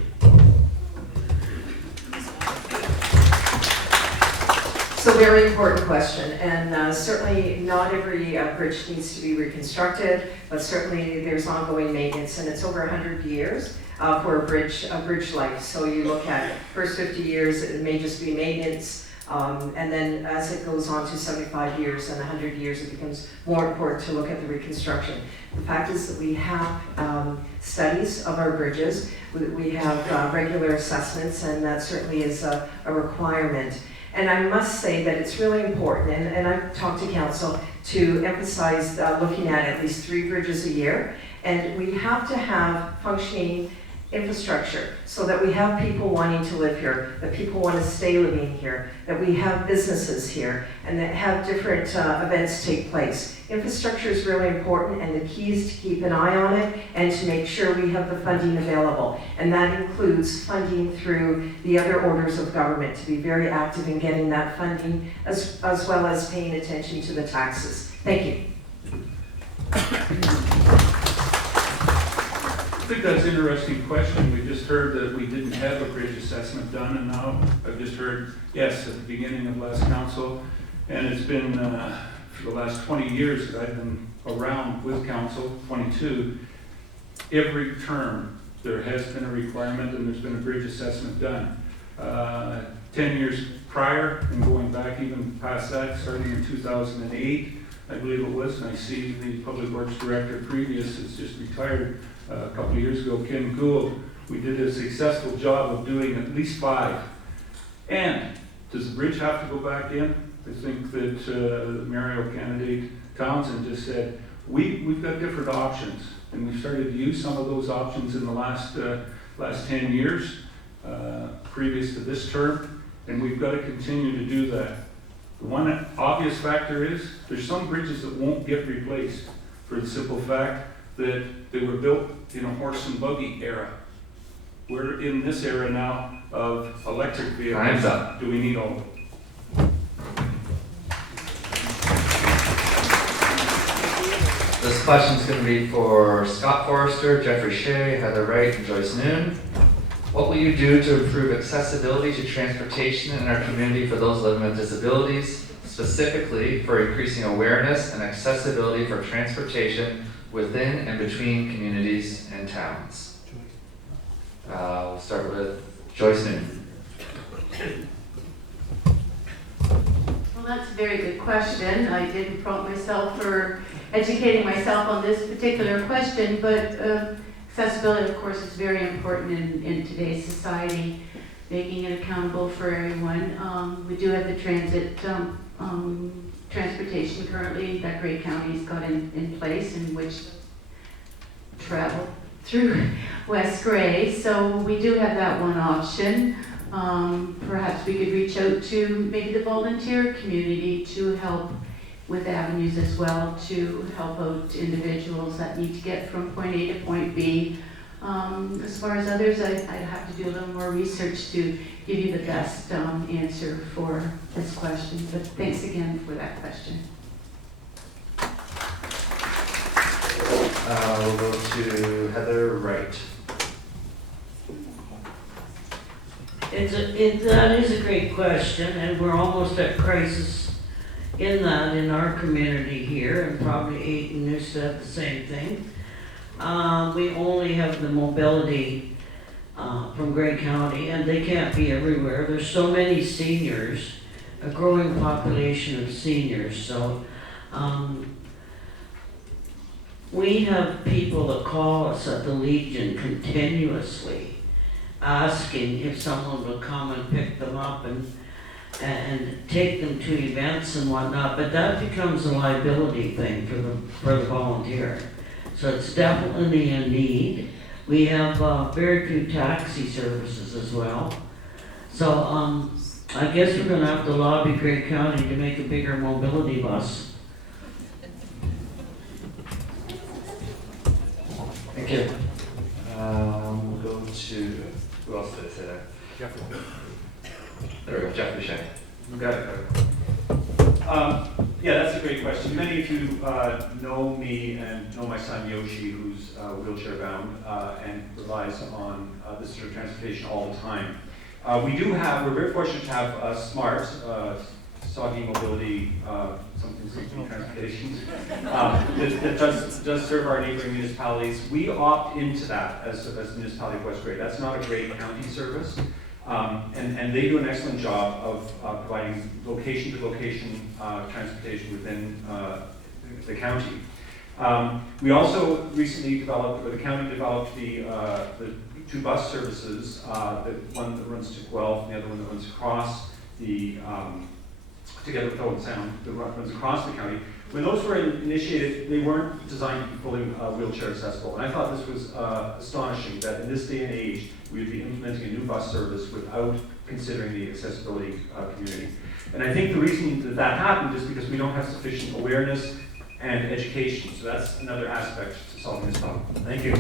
So very important question, and certainly not every bridge needs to be reconstructed, but certainly there's ongoing maintenance, and it's over 100 years for a bridge life. So you look at first 50 years, it may just be maintenance, and then as it goes on to 75 years and 100 years, it becomes more important to look at the reconstruction. The fact is that we have studies of our bridges, we have regular assessments, and that certainly is a requirement. And I must say that it's really important, and I've talked to council to emphasize looking at least 3 bridges a year, and we have to have functioning infrastructure so that we have people wanting to live here, that people want to stay living here, that we have businesses here, and that have different events take place. Infrastructure is really important, and the key is to keep an eye on it and to make sure we have the funding available. And that includes funding through the other orders of government, to be very active in getting that funding as well as paying attention to the taxes. Thank you. I think that's an interesting question. We just heard that we didn't have a bridge assessment done, and now I've just heard, yes, at the beginning of last council, and it's been for the last 20 years that I've been around with council, 22, every term there has been a requirement and there's been a bridge assessment done. 10 years prior and going back even past that, starting in 2008, I believe it was, and I see the Public Works Director previous has just retired a couple of years ago, Ken Gould. We did a successful job of doing at least 5. And does the bridge have to go back in? I think that the mayoral candidate Townsend just said, we've got different options, and we've started to use some of those options in the last 10 years, previous to this term, and we've got to continue to do that. The one obvious factor is there's some bridges that won't get replaced for the simple fact that they were built in a horse and buggy era. We're in this era now of electric vehicles. Time's up. Do we need all of them? This question's going to be for Scott Forrester, Jeffrey Shea, Heather Wright, and Joyce Noon. What will you do to improve accessibility to transportation in our community for those living with disabilities, specifically for increasing awareness and accessibility for transportation within and between communities and towns? We'll start with Joyce Noon. Well, that's a very good question. I didn't prompt myself for educating myself on this particular question, but accessibility, of course, is very important in today's society, making it accountable for everyone. We do have the transit transportation currently that Grey County's got in place in which travel through West Grey, so we do have that one option. Perhaps we could reach out to maybe the volunteer community to help with avenues as well to help out individuals that need to get from point A to point B. As far as others, I'd have to do a little more research to give you the best answer for this question, but thanks again for that question. We'll go to Heather Wright. That is a great question, and we're almost at crisis in that in our community here, and probably Ayton used to have the same thing. We only have the mobility from Grey County, and they can't be everywhere. There's so many seniors, a growing population of seniors, so we have people that call us at the Legion continuously asking if someone will come and pick them up and take them to events and whatnot, but that becomes a liability thing for the volunteer. So it's definitely a need. We have very few taxi services as well. So I guess we're going to have to lobby Grey County to make a bigger mobility bus. Thank you. We'll go to, who else did I say there? Jeffrey. There we go, Jeffrey Shea. Got it. Yeah, that's a great question. Many of you know me and know my son Yoshi, who's wheelchair bound and relies on this sort of transportation all the time. We're very fortunate to have SMART, Soggy Mobility, something transportation, that does serve our neighboring municipalities. We opt into that as the municipality of West Grey. That's not a Grey County service. And they do an excellent job of providing location-to-location transportation within the county. We also recently developed, or the county developed the two bus services, the one that runs to Guelph and the other one that runs across the, together with Owen Sound, that runs across the county. When those were initiated, they weren't designed to be fully wheelchair accessible. And I thought this was astonishing that in this day and age, we would be implementing a new bus service without considering the accessibility community. And I think the reason that happened is because we don't have sufficient awareness and education. So that's another aspect to solving this problem. Thank you.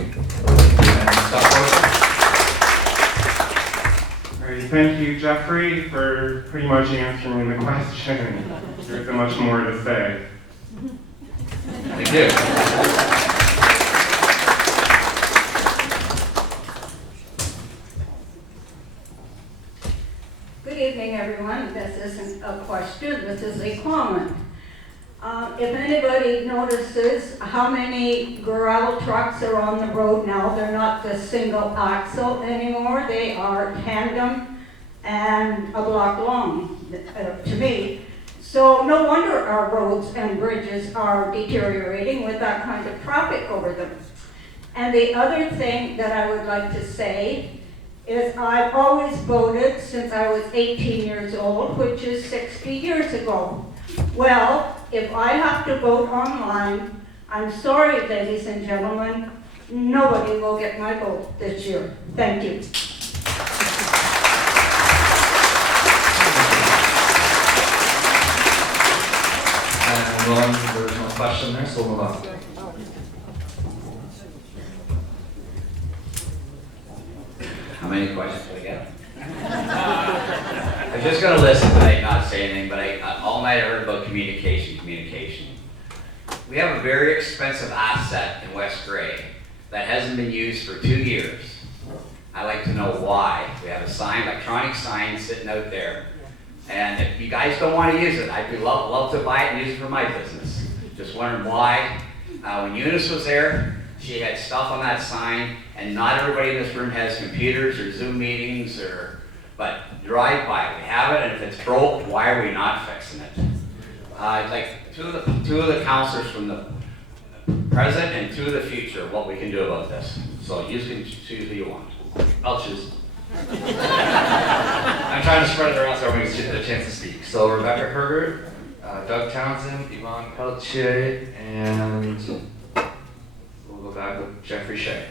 All right, thank you, Jeffrey, for pretty much answering the question. There isn't much more to say. Thank you. Good evening, everyone. This isn't a question, this is a comment. If anybody notices how many gravel trucks are on the road now, they're not the single axle anymore, they are tandem and a block long, to me. So no wonder our roads and bridges are deteriorating with that kind of traffic over them. And the other thing that I would like to say is I've always voted since I was 18 years old, which is 60 years ago. Well, if I have to vote online, I'm sorry, ladies and gentlemen, nobody will get my vote this year. Thank you. And there was no question there, so we'll move on. How many questions do I get? I was just gonna listen tonight, not say anything, but all night I heard about communication. We have a very expensive asset in West Grey that hasn't been used for 2 years. I'd like to know why. We have a sign, electronic sign sitting out there. And if you guys don't want to use it, I'd love to buy it and use it for my business. Just wondering why. When Eunice was there, she had stuff on that sign, and not everybody in this room has computers or Zoom meetings, but drive by it. We have it, and if it's broke, why are we not fixing it? Like two of the counselors from the present and two of the future, what we can do about this. So you can choose who you want. I'll choose. I'm trying to spread it around so everybody gets a chance to speak. So Rebecca Herbert, Doug Townsend, Yvonne Pelletier, and we'll go back with Jeffrey Shea.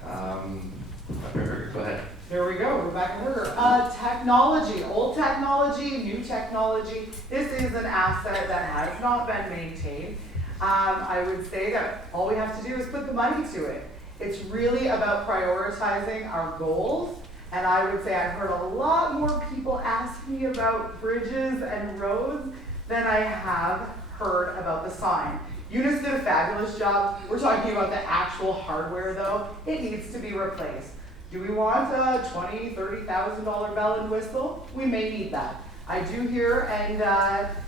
Rebecca Herbert, go ahead. Here we go, Rebecca Herger. Technology, old technology, new technology. This is an asset that has not been maintained. I would say that all we have to do is put the money to it. It's really about prioritizing our goals. And I would say I've heard a lot more people ask me about bridges and roads than I have heard about the sign. Eunice did a fabulous job. We're talking about the actual hardware though. It needs to be replaced. Do we want a $20,000, $30,000 bell and whistle? We may need that. I do hear, and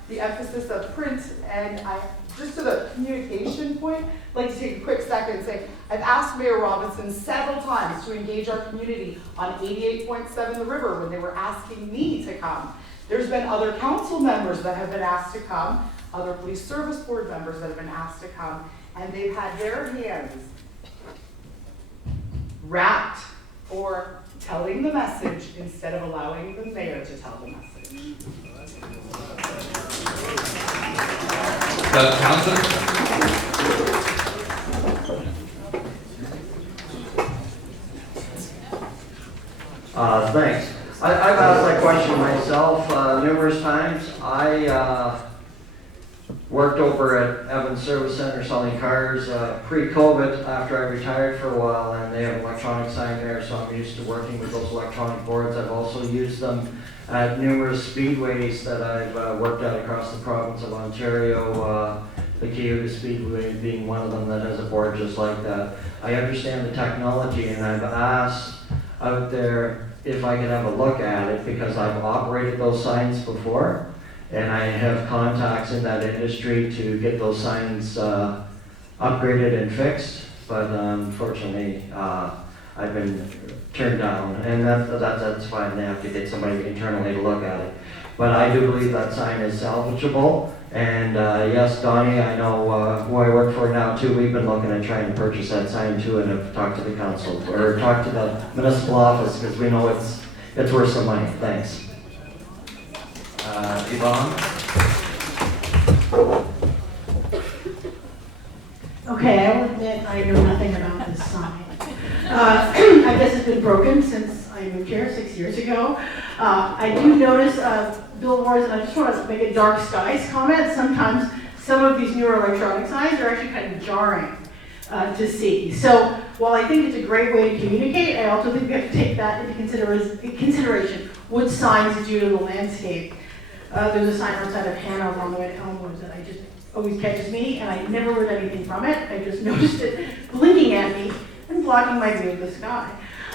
the emphasis of print, and just to the communication point, I'd like to take a quick second and say, I've asked Mayor Robinson several times to engage our community on 88.7 The River when they were asking me to come. There's been other council members that have been asked to come, other police service board members that have been asked to come, and they've had their hands wrapped for telling the message instead of allowing the mayor to tell the message. Doug Townsend. Thanks. I've asked that question myself numerous times. I worked over at Evans Service Center selling cars pre-COVID after I retired for a while, and they have an electronic sign there, so I'm used to working with those electronic boards. I've also used them at numerous speedways that I've worked at across the province of Ontario, the Kyoto Speedway being one of them that has a board just like that. I understand the technology, and I've asked out there if I could have a look at it because I've operated those signs before. And I have contacts in that industry to get those signs upgraded and fixed, but unfortunately, I've been turned down, and that's fine. They have to get somebody internally to look at it. But I do believe that sign is salvageable, and yes, Donnie, I know who I work for now too. We've been looking at trying to purchase that sign too, and have talked to the council or talked to the municipal office because we know it's worth some money. Thanks. Yvonne? Okay, I will admit I know nothing about this sign. I guess it's been broken since I moved here 6 years ago. I do notice billboards, and I just want to make a dark skies comment. Sometimes some of these newer electronic signs are actually kind of jarring to see. So while I think it's a great way to communicate, I also think we have to take that into consideration. What signs do to the landscape? There's a sign outside of Hanover on the way to Elmwood that always catches me, and I never heard anything from it. I just noticed it blinking at me and blocking my view of the sky.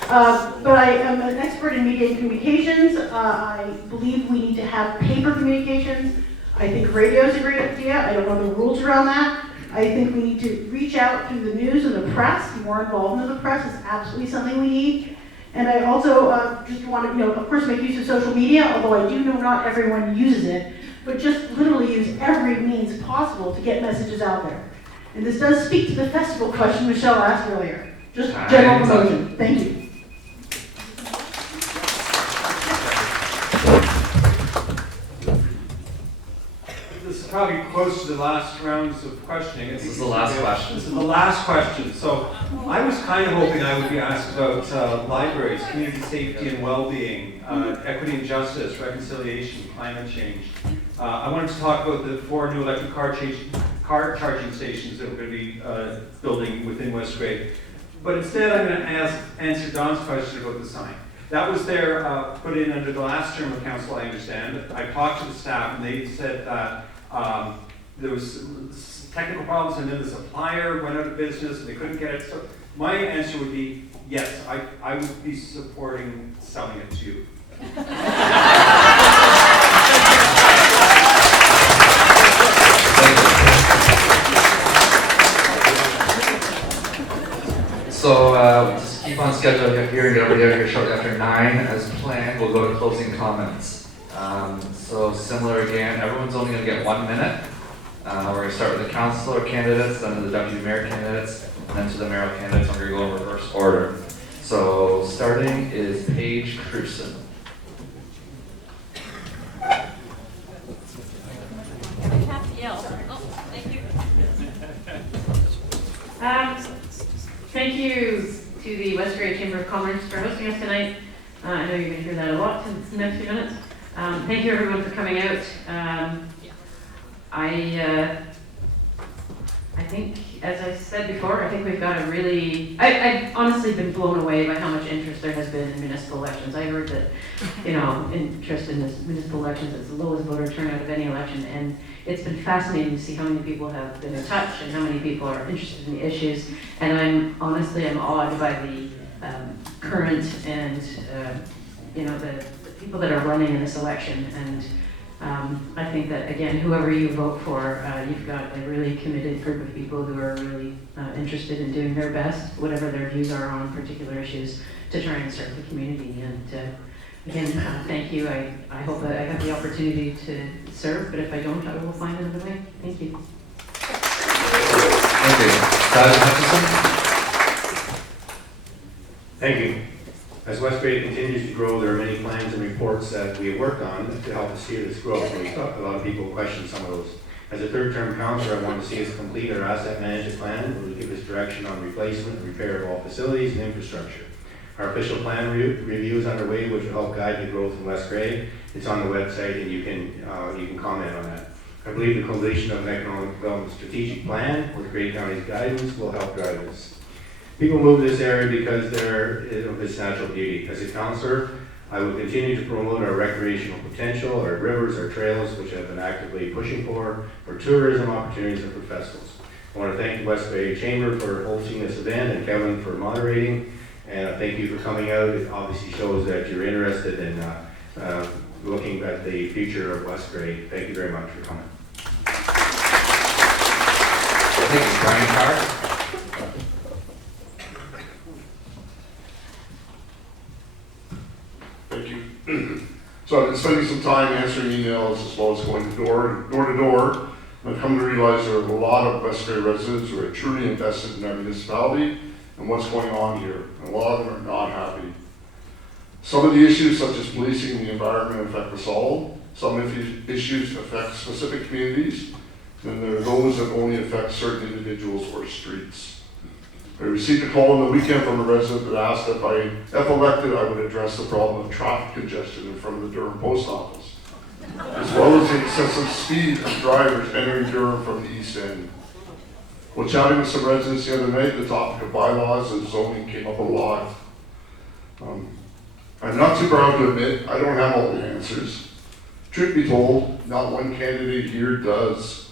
But I am an expert in media and communications. I believe we need to have paper communications. I think radio is a great idea. I don't know the rules around that. I think we need to reach out through the news and the press. More involvement of the press is absolutely something we need. And I also just want to, of course, make use of social media, although I do know not everyone uses it, but just literally use every means possible to get messages out there. And this does speak to the festival question Michelle asked earlier. Just general promotion. Thank you. This is probably close to the last rounds of questioning. This is the last question. This is the last question. So I was kind of hoping I would be asked about libraries, community safety and well-being, equity and justice, reconciliation, climate change. I wanted to talk about the 4 new electric car charging stations that we're going to be building within West Grey. But instead, I'm going to answer Don's question about the sign. That was there, put in under the last term of council, I understand. I talked to the staff, and they said that there was technical problems, and then the supplier went out of business, and they couldn't get it. So my answer would be, yes, I would be supporting selling it to you. So just keep on schedule here and get over there here shortly after 9 as planned. We'll go to closing comments. So similar again, everyone's only going to get 1 minute. We're going to start with the councillor candidates, then to the deputy mayor candidates, and then to the mayoral candidates. We're going to go in reverse order. So starting is Paige Cruson. Thank you to the West Grey Chamber of Commerce for hosting us tonight. I know you're going to hear that a lot in the next few minutes. Thank you everyone for coming out. I think, as I said before, I think we've got a really, I've honestly been blown away by how much interest there has been in municipal elections. I heard that, interest in this municipal elections is the lowest voter turnout of any election, and it's been fascinating to see how many people have been in touch and how many people are interested in the issues. And I'm awed by the current and, the people that are running in this election. And I think that, again, whoever you vote for, you've got a really committed group of people who are really interested in doing their best, whatever their views are on particular issues, to try and serve the community. And again, thank you. I hope that I have the opportunity to serve, but if I don't, I will find another way. Thank you. Thank you. Hutchison. Thank you. As West Grey continues to grow, there are many plans and reports that we have worked on to help us steer this growth. And a lot of people question some of those. As a third-term councillor, I want to see us complete our asset management plan, where we give us direction on replacement and repair of all facilities and infrastructure. Our official plan review is underway, which will help guide the growth in West Grey. It's on the website, and you can comment on that. I believe the completion of an economic development strategic plan with Grey County's guidance will help drive this. People move to this area because of its natural beauty. As a councillor, I will continue to promote our recreational potential, our rivers, our trails, which I've been actively pushing for tourism opportunities and for festivals. I want to thank the West Grey Chamber for hosting this event and Kevin for moderating. And thank you for coming out. It obviously shows that you're interested in looking at the future of West Grey. Thank you very much for coming. Thank you, Brian Carr. Thank you. So I've been spending some time answering emails as well as going door to door. And I've come to realize there are a lot of West Grey residents who are truly invested in our municipality and what's going on here. And a lot of them are not happy. Some of the issues, such as policing and the environment, affect us all. Some issues affect specific communities. Then there are those that only affect certain individuals or streets. I received a call on the weekend from a resident that asked that if elected, I would address the problem of traffic congestion in front of the Durham post office, as well as the excessive speed of drivers entering Durham from the east end. While chatting with some residents the other night, the topic of bylaws and zoning came up a lot. I'm not too proud to admit I don't have all the answers. Truth be told, not one candidate here does.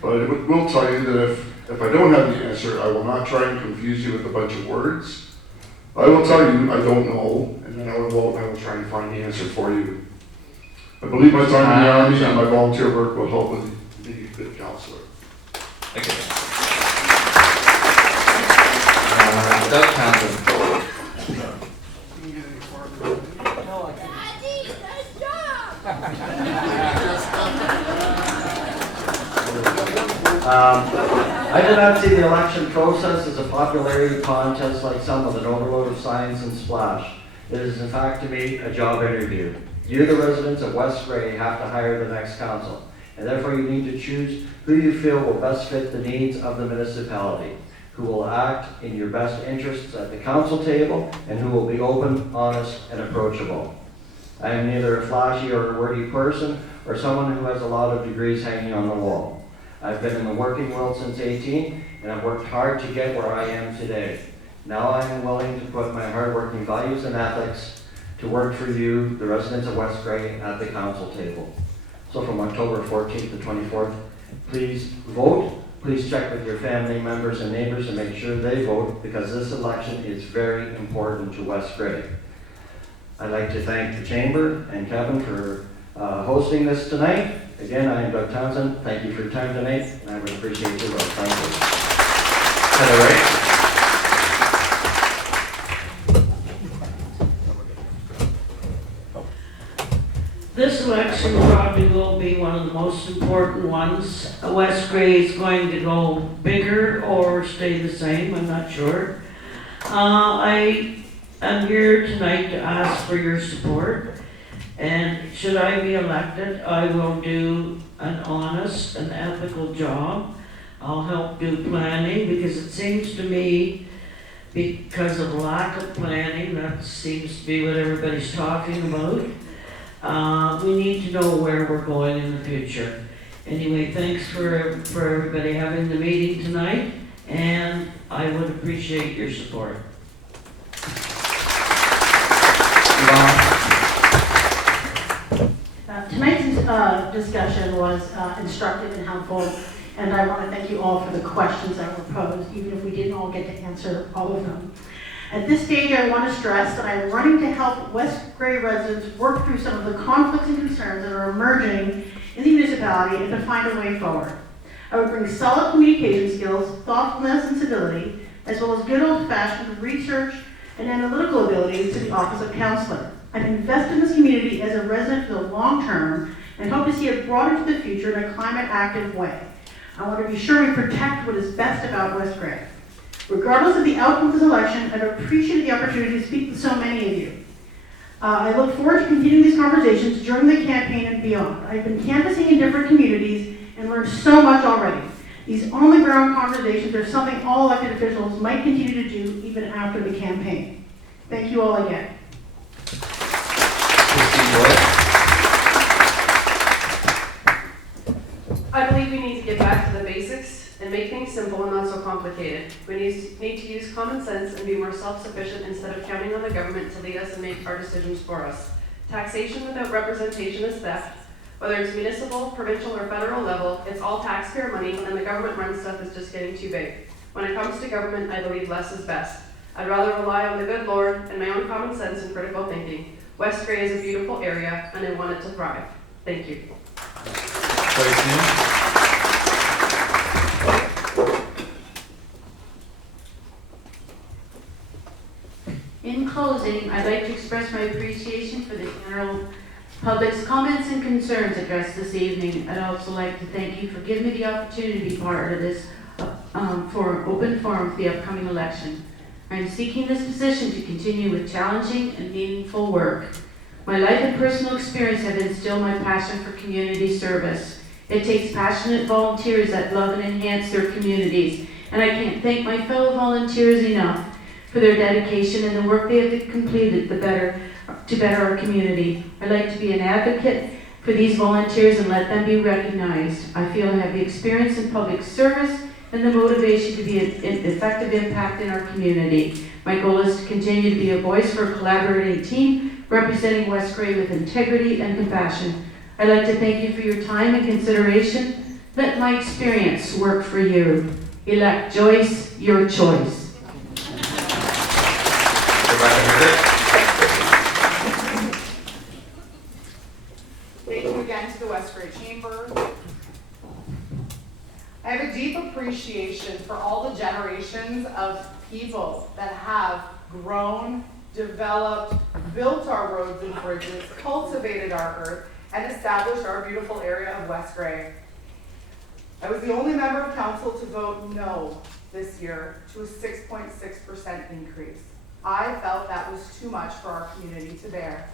But I will tell you that if I don't have the answer, I will not try and confuse you with a bunch of words. I will tell you I don't know, and then I will try and find the answer for you. I believe my time in the Army and my volunteer work will help with being a good counselor. Thank you. Doug Townsend. I did not see the election process as a popularity contest like some with an overload of signs and splash. It is in fact to me a job interview. You, the residents of West Grey, have to hire the next council, and therefore you need to choose who you feel will best fit the needs of the municipality, who will act in your best interests at the council table, and who will be open, honest, and approachable. I am neither a flashy or a wordy person, or someone who has a lot of degrees hanging on the wall. I've been in the working world since 18, and I've worked hard to get where I am today. Now I am willing to put my hardworking values and ethics to work for you, the residents of West Grey, at the council table. So from October 14th to 24th, please vote. Please check with your family members and neighbors and make sure they vote, because this election is very important to West Grey. I'd like to thank the Chamber and Kevin for hosting this tonight. Again, I am Doug Townsend. Thank you for your time tonight, and I would appreciate your vote. Thank you. Heather Wright. This election probably will be one of the most important ones. West Grey is going to go bigger or stay the same, I'm not sure. I am here tonight to ask for your support. And should I be elected, I will do an honest and ethical job. I'll help do planning, because it seems to me, because of lack of planning, that seems to be what everybody's talking about. We need to know where we're going in the future. Anyway, thanks for everybody having the meeting tonight, and I would appreciate your support. Tonight's discussion was instructive and helpful, and I want to thank you all for the questions that were posed, even if we didn't all get to answer all of them. At this stage, I want to stress that I am running to help West Grey residents work through some of the conflicts and concerns that are emerging in the municipality and to find a way forward. I would bring solid communication skills, thoughtfulness, and civility, as well as good old-fashioned research and analytical abilities to the office of councillor. I'm invested in this community as a resident for the long term and hope to see it brought into the future in a climate-active way. I want to be sure we protect what is best about West Grey. Regardless of the outcome of this election, I've appreciated the opportunity to speak with so many of you. I look forward to continuing these conversations during the campaign and beyond. I've been canvassing in different communities and learned so much already. These on-the-ground conversations are something all elected officials might continue to do even after the campaign. Thank you all again. I believe we need to get back to the basics and make things simple and not so complicated. We need to use common sense and be more self-sufficient instead of counting on the government to lead us and make our decisions for us. Taxation without representation is theft. Whether it's municipal, provincial, or federal level, it's all taxpayer money, and the government-run stuff is just getting too big. When it comes to government, I believe less is best. I'd rather rely on the good Lord and my own common sense and critical thinking. West Grey is a beautiful area, and I want it to thrive. Thank you. In closing, I'd like to express my appreciation for the general public's comments and concerns addressed this evening. I'd also like to thank you for giving me the opportunity to be part of this open forum for the upcoming election. I'm seeking this position to continue with challenging and meaningful work. My life and personal experience have instilled my passion for community service. It takes passionate volunteers that love and enhance their communities, and I can't thank my fellow volunteers enough for their dedication and the work they have completed to better our community. I'd like to be an advocate for these volunteers and let them be recognized. I feel I have the experience in public service and the motivation to be an effective impact in our community. My goal is to continue to be a voice for a collaborating team representing West Grey with integrity and compassion. I'd like to thank you for your time and consideration. Let my experience work for you. Elect Joyce, your choice. Thank you again to the West Grey Chamber. I have a deep appreciation for all the generations of people that have grown, developed, built our roads and bridges, cultivated our earth, and established our beautiful area of West Grey. I was the only member of council to vote no this year to a 6.6% increase. I felt that was too much for our community to bear.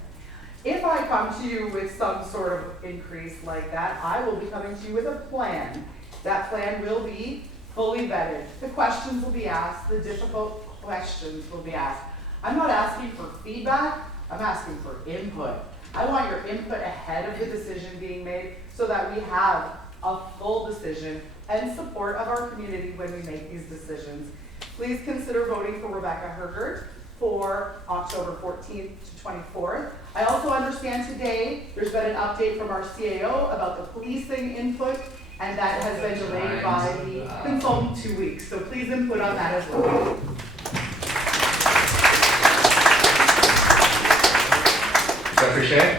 If I come to you with some sort of increase like that, I will be coming to you with a plan. That plan will be fully vetted. The questions will be asked, the difficult questions will be asked. I'm not asking for feedback, I'm asking for input. I want your input ahead of the decision being made so that we have a full decision and support of our community when we make these decisions. please consider voting for Rebecca Hergert for October 14th to 24th. I also understand today there's been an update from our CAO about the policing input, and that has been delayed by the consultant 2 weeks. So please input on that as well. Jeffrey Shea?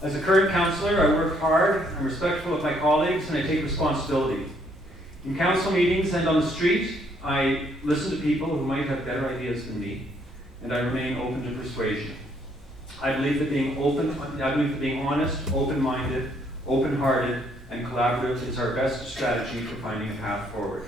As a current councillor, I work hard, I'm respectful of my colleagues, and I take responsibility. In council meetings and on the street, I listen to people who might have better ideas than me, and I remain open to persuasion. I believe that being honest, open-minded, open-hearted, and collaborative is our best strategy for finding a path forward.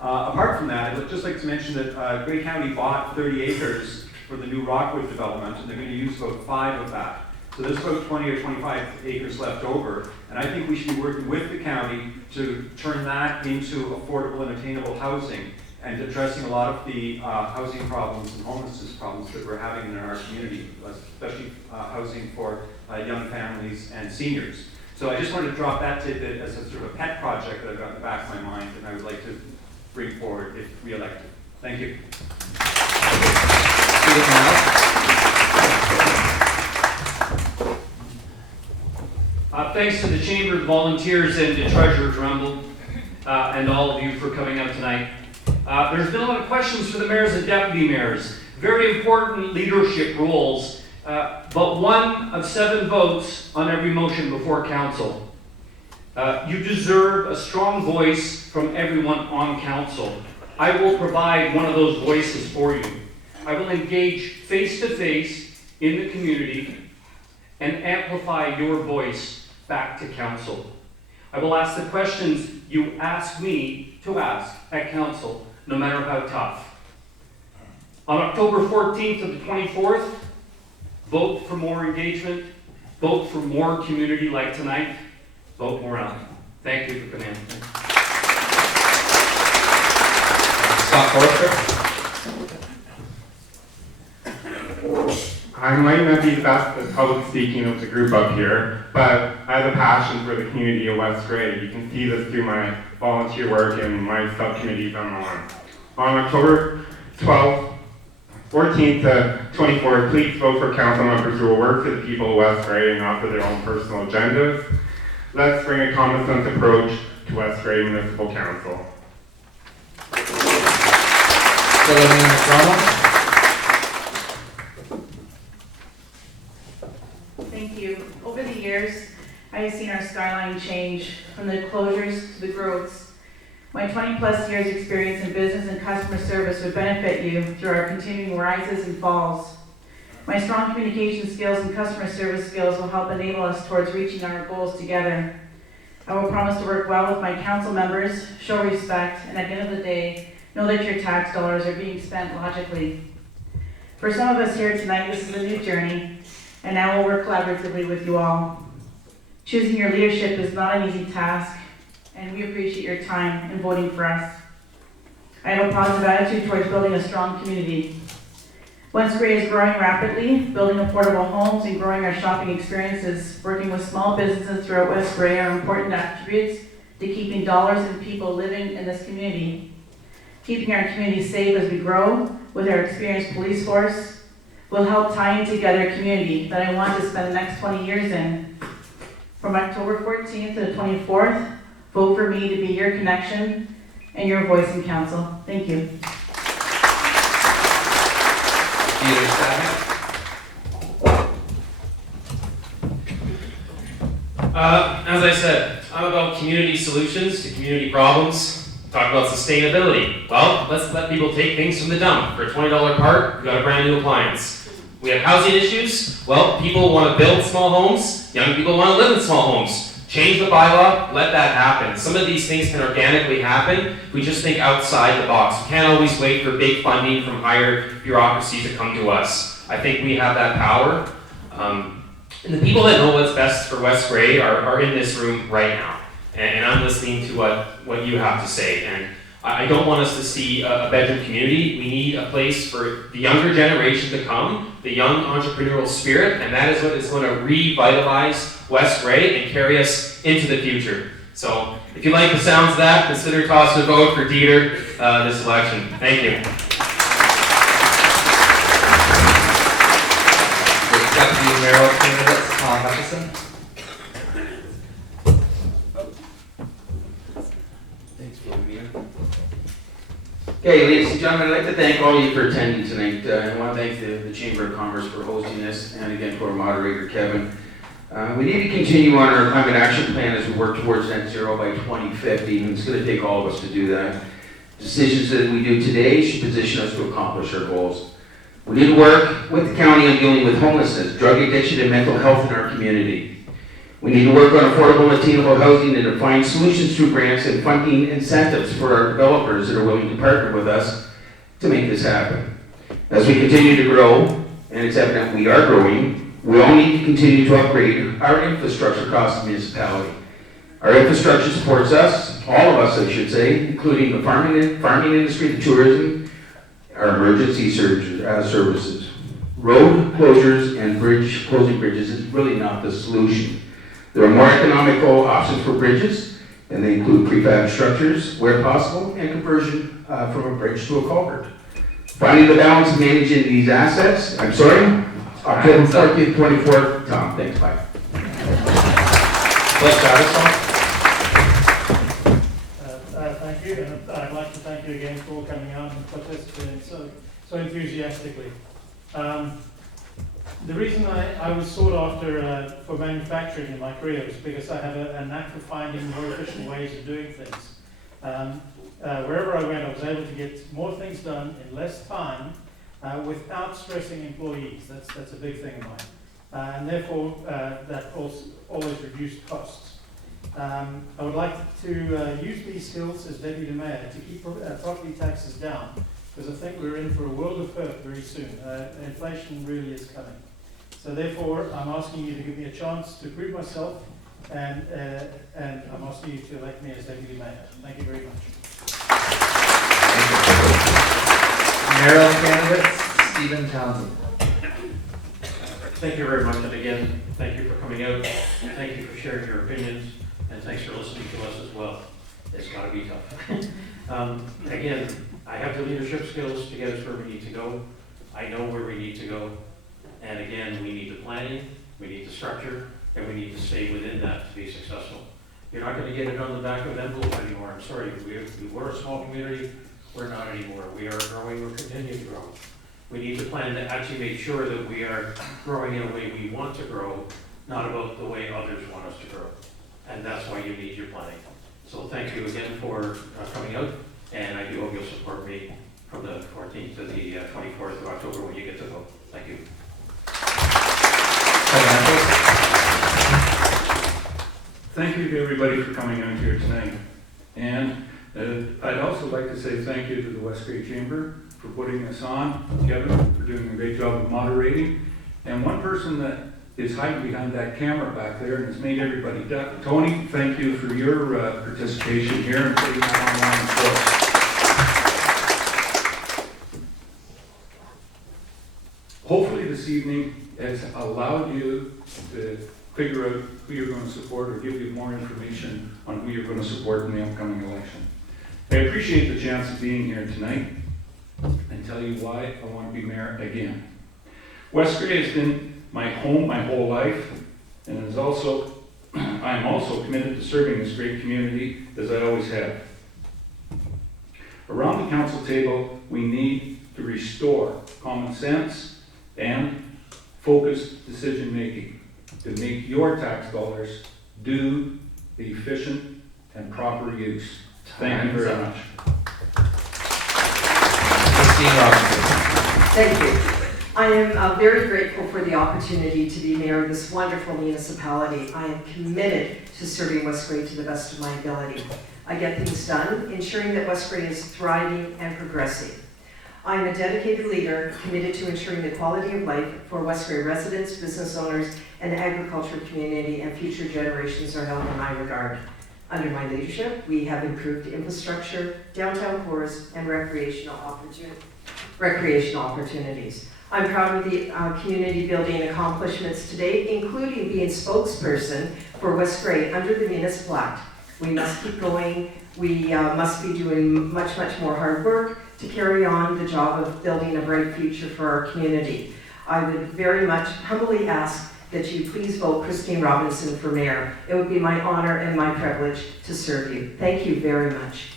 Apart from that, I would just like to mention that Grey County bought 30 acres for the new Rockwood development, and they're going to use about 5 of that. So there's about 20 or 25 acres left over, and I think we should be working with the county to turn that into affordable and attainable housing and addressing a lot of the housing problems and homelessness problems that we're having in our community, especially housing for young families and seniors. So I just wanted to drop that tidbit as a sort of a pet project that I've got in the back of my mind and I would like to bring forward if re-elected. Thank you. Thanks to the Chamber, the volunteers, and the Treasurer's Rumble, and all of you for coming out tonight. There's been a lot of questions for the mayors and deputy mayors. Very important leadership roles, but 1 of 7 votes on every motion before council. You deserve a strong voice from everyone on council. I will provide one of those voices for you. I will engage face-to-face in the community and amplify your voice back to council. I will ask the questions you ask me to ask at council, no matter how tough. On October 14th to the 24th, vote for more engagement, vote for more community like tonight, vote Mayoral. Thank you for coming in. Scott Forster? I might not be the best at public speaking of the group up here, but I have a passion for the community of West Grey. You can see this through my volunteer work and my subcommittees I'm on. On October 12th, 14th to 24th, please vote for council members who will work for the people of West Grey and not for their own personal agendas. Let's bring a common sense approach to West Grey Municipal Council. Thank you. Over the years, I have seen our skyline change from the closures to the growths. My 20+ years experience in business and customer service would benefit you through our continuing rises and falls. My strong communication skills and customer service skills will help enable us towards reaching our goals together. I will promise to work well with my council members, show respect, and at the end of the day, know that your tax dollars are being spent logically. For some of us here tonight, this is a new journey, and I will work collaboratively with you all. Choosing your leadership is not an easy task, and we appreciate your time in voting for us. I have a positive attitude towards building a strong community. West Grey is growing rapidly, building affordable homes and growing our shopping experiences. Working with small businesses throughout West Grey are important attributes to keeping dollars and people living in this community. Keeping our community safe as we grow with our experienced police force will help tie in together a community that I want to spend the next 20 years in. From October 14th to the 24th, vote for me to be your connection and your voice in council. Thank you. As I said, I'm about community solutions to community problems. Talk about sustainability. Well, let's let people take things from the dump. For a $20 part, we've got a brand new appliance. We have housing issues. Well, people want to build small homes. Young people want to live in small homes. Change the bylaw, let that happen. Some of these things can organically happen. We just think outside the box. We can't always wait for big funding from higher bureaucracy to come to us. I think we have that power. And the people that know what's best for West Grey are in this room right now. And I'm listening to what you have to say. And I don't want us to see a bedroom community. We need a place for the younger generation to come, the young entrepreneurial spirit, and that is what is going to revitalize West Grey and carry us into the future. So if you like the sounds of that, consider tossing a vote for Dieter this election. Thank you. Deputy Mayoral candidate Tom Hutchison. Thanks, Mayor. Okay, ladies and gentlemen, I'd like to thank all of you for attending tonight. I want to thank the Chamber of Commerce for hosting this, and again to our moderator, Kevin. We need to continue on our climate action plan as we work towards net zero by 2050, and it's going to take all of us to do that. Decisions that we do today should position us to accomplish our goals. We need to work with the county on dealing with homelessness, drug addiction, and mental health in our community. We need to work on affordable and attainable housing and to find solutions through grants and funding incentives for our developers that are willing to partner with us to make this happen. As we continue to grow, and it's evident we are growing, we all need to continue to upgrade our infrastructure across the municipality. Our infrastructure supports us, all of us I should say, including the farming industry, the tourism, our emergency services. Road closures and closing bridges is really not the solution. There are more economical options for bridges, and they include prefab structures where possible and conversion from a bridge to a culvert. Finding the balance of managing these assets, October 14th, 24th, Tom, thanks, bye. Thank you, and I'd like to thank you again for coming out and participating so enthusiastically. The reason I was sought after for manufacturing in my career was because I have a knack for finding more efficient ways of doing things. Wherever I went, I was able to get more things done in less time without stressing employees. That's a big thing of mine. And therefore, that always reduced costs. I would like to use these skills as Deputy Mayor to keep property taxes down, because I think we're in for a world of hurt very soon. Inflation really is coming. So therefore, I'm asking you to give me a chance to prove myself, and I'm asking you to elect me as Deputy Mayor. Thank you very much. Mayoral candidate Stephen Townsend. Thank you very much, and again, thank you for coming out, thank you for sharing your opinions, and thanks for listening to us as well. It's got to be tough. Again, I have the leadership skills to get us where we need to go. I know where we need to go. And again, we need the planning, we need the structure, and we need to stay within that to be successful. You're not going to get it on the back of an envelope anymore. I'm sorry, we were a small community, we're not anymore. We are growing, we're continuing to grow. We need to plan to actually make sure that we are growing in a way we want to grow, not about the way others want us to grow. And that's why you need your planning. So thank you again for coming out, and I do hope you'll support me from the 14th to the 24th of October when you get to vote. Thank you. Thank you to everybody for coming out here tonight. And I'd also like to say thank you to the West Grey Chamber for putting this on, Kevin for doing a great job of moderating, and one person that is hiding behind that camera back there and has made everybody deaf. Tony, thank you for your participation here and putting that online for us. Hopefully this evening has allowed you to figure out who you're going to support or give you more information on who you're going to support in the upcoming election. I appreciate the chance of being here tonight and tell you why I want to be mayor again. West Grey has been my home my whole life, and is also, I'm also committed to serving this great community as I always have. Around the council table, we need to restore common sense and focused decision making to make your tax dollars do the efficient and proper use. Thank you very much. Thank you. I am very grateful for the opportunity to be mayor of this wonderful municipality. I am committed to serving West Grey to the best of my ability. I get things done, ensuring that West Grey is thriving and progressing. I am a dedicated leader committed to ensuring the quality of life for West Grey residents, business owners, and the agriculture community, and future generations are held in high regard. Under my leadership, we have improved infrastructure, downtown cores, and recreational opportunities. I'm proud of the community building accomplishments today, including being spokesperson for West Grey under the Municipal Act. We must keep going. We must be doing much more hard work to carry on the job of building a bright future for our community. I would very much humbly ask that you please vote Christine Robinson for mayor. It would be my honor and my privilege to serve you. Thank you very much.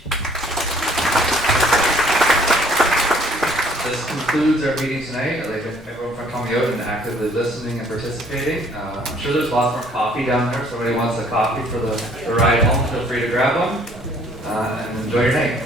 This concludes our meeting tonight. I'd like everyone for coming out and actively listening and participating. I'm sure there's lots more coffee down there. If somebody wants a coffee for the ride home, feel free to grab one. And enjoy your night.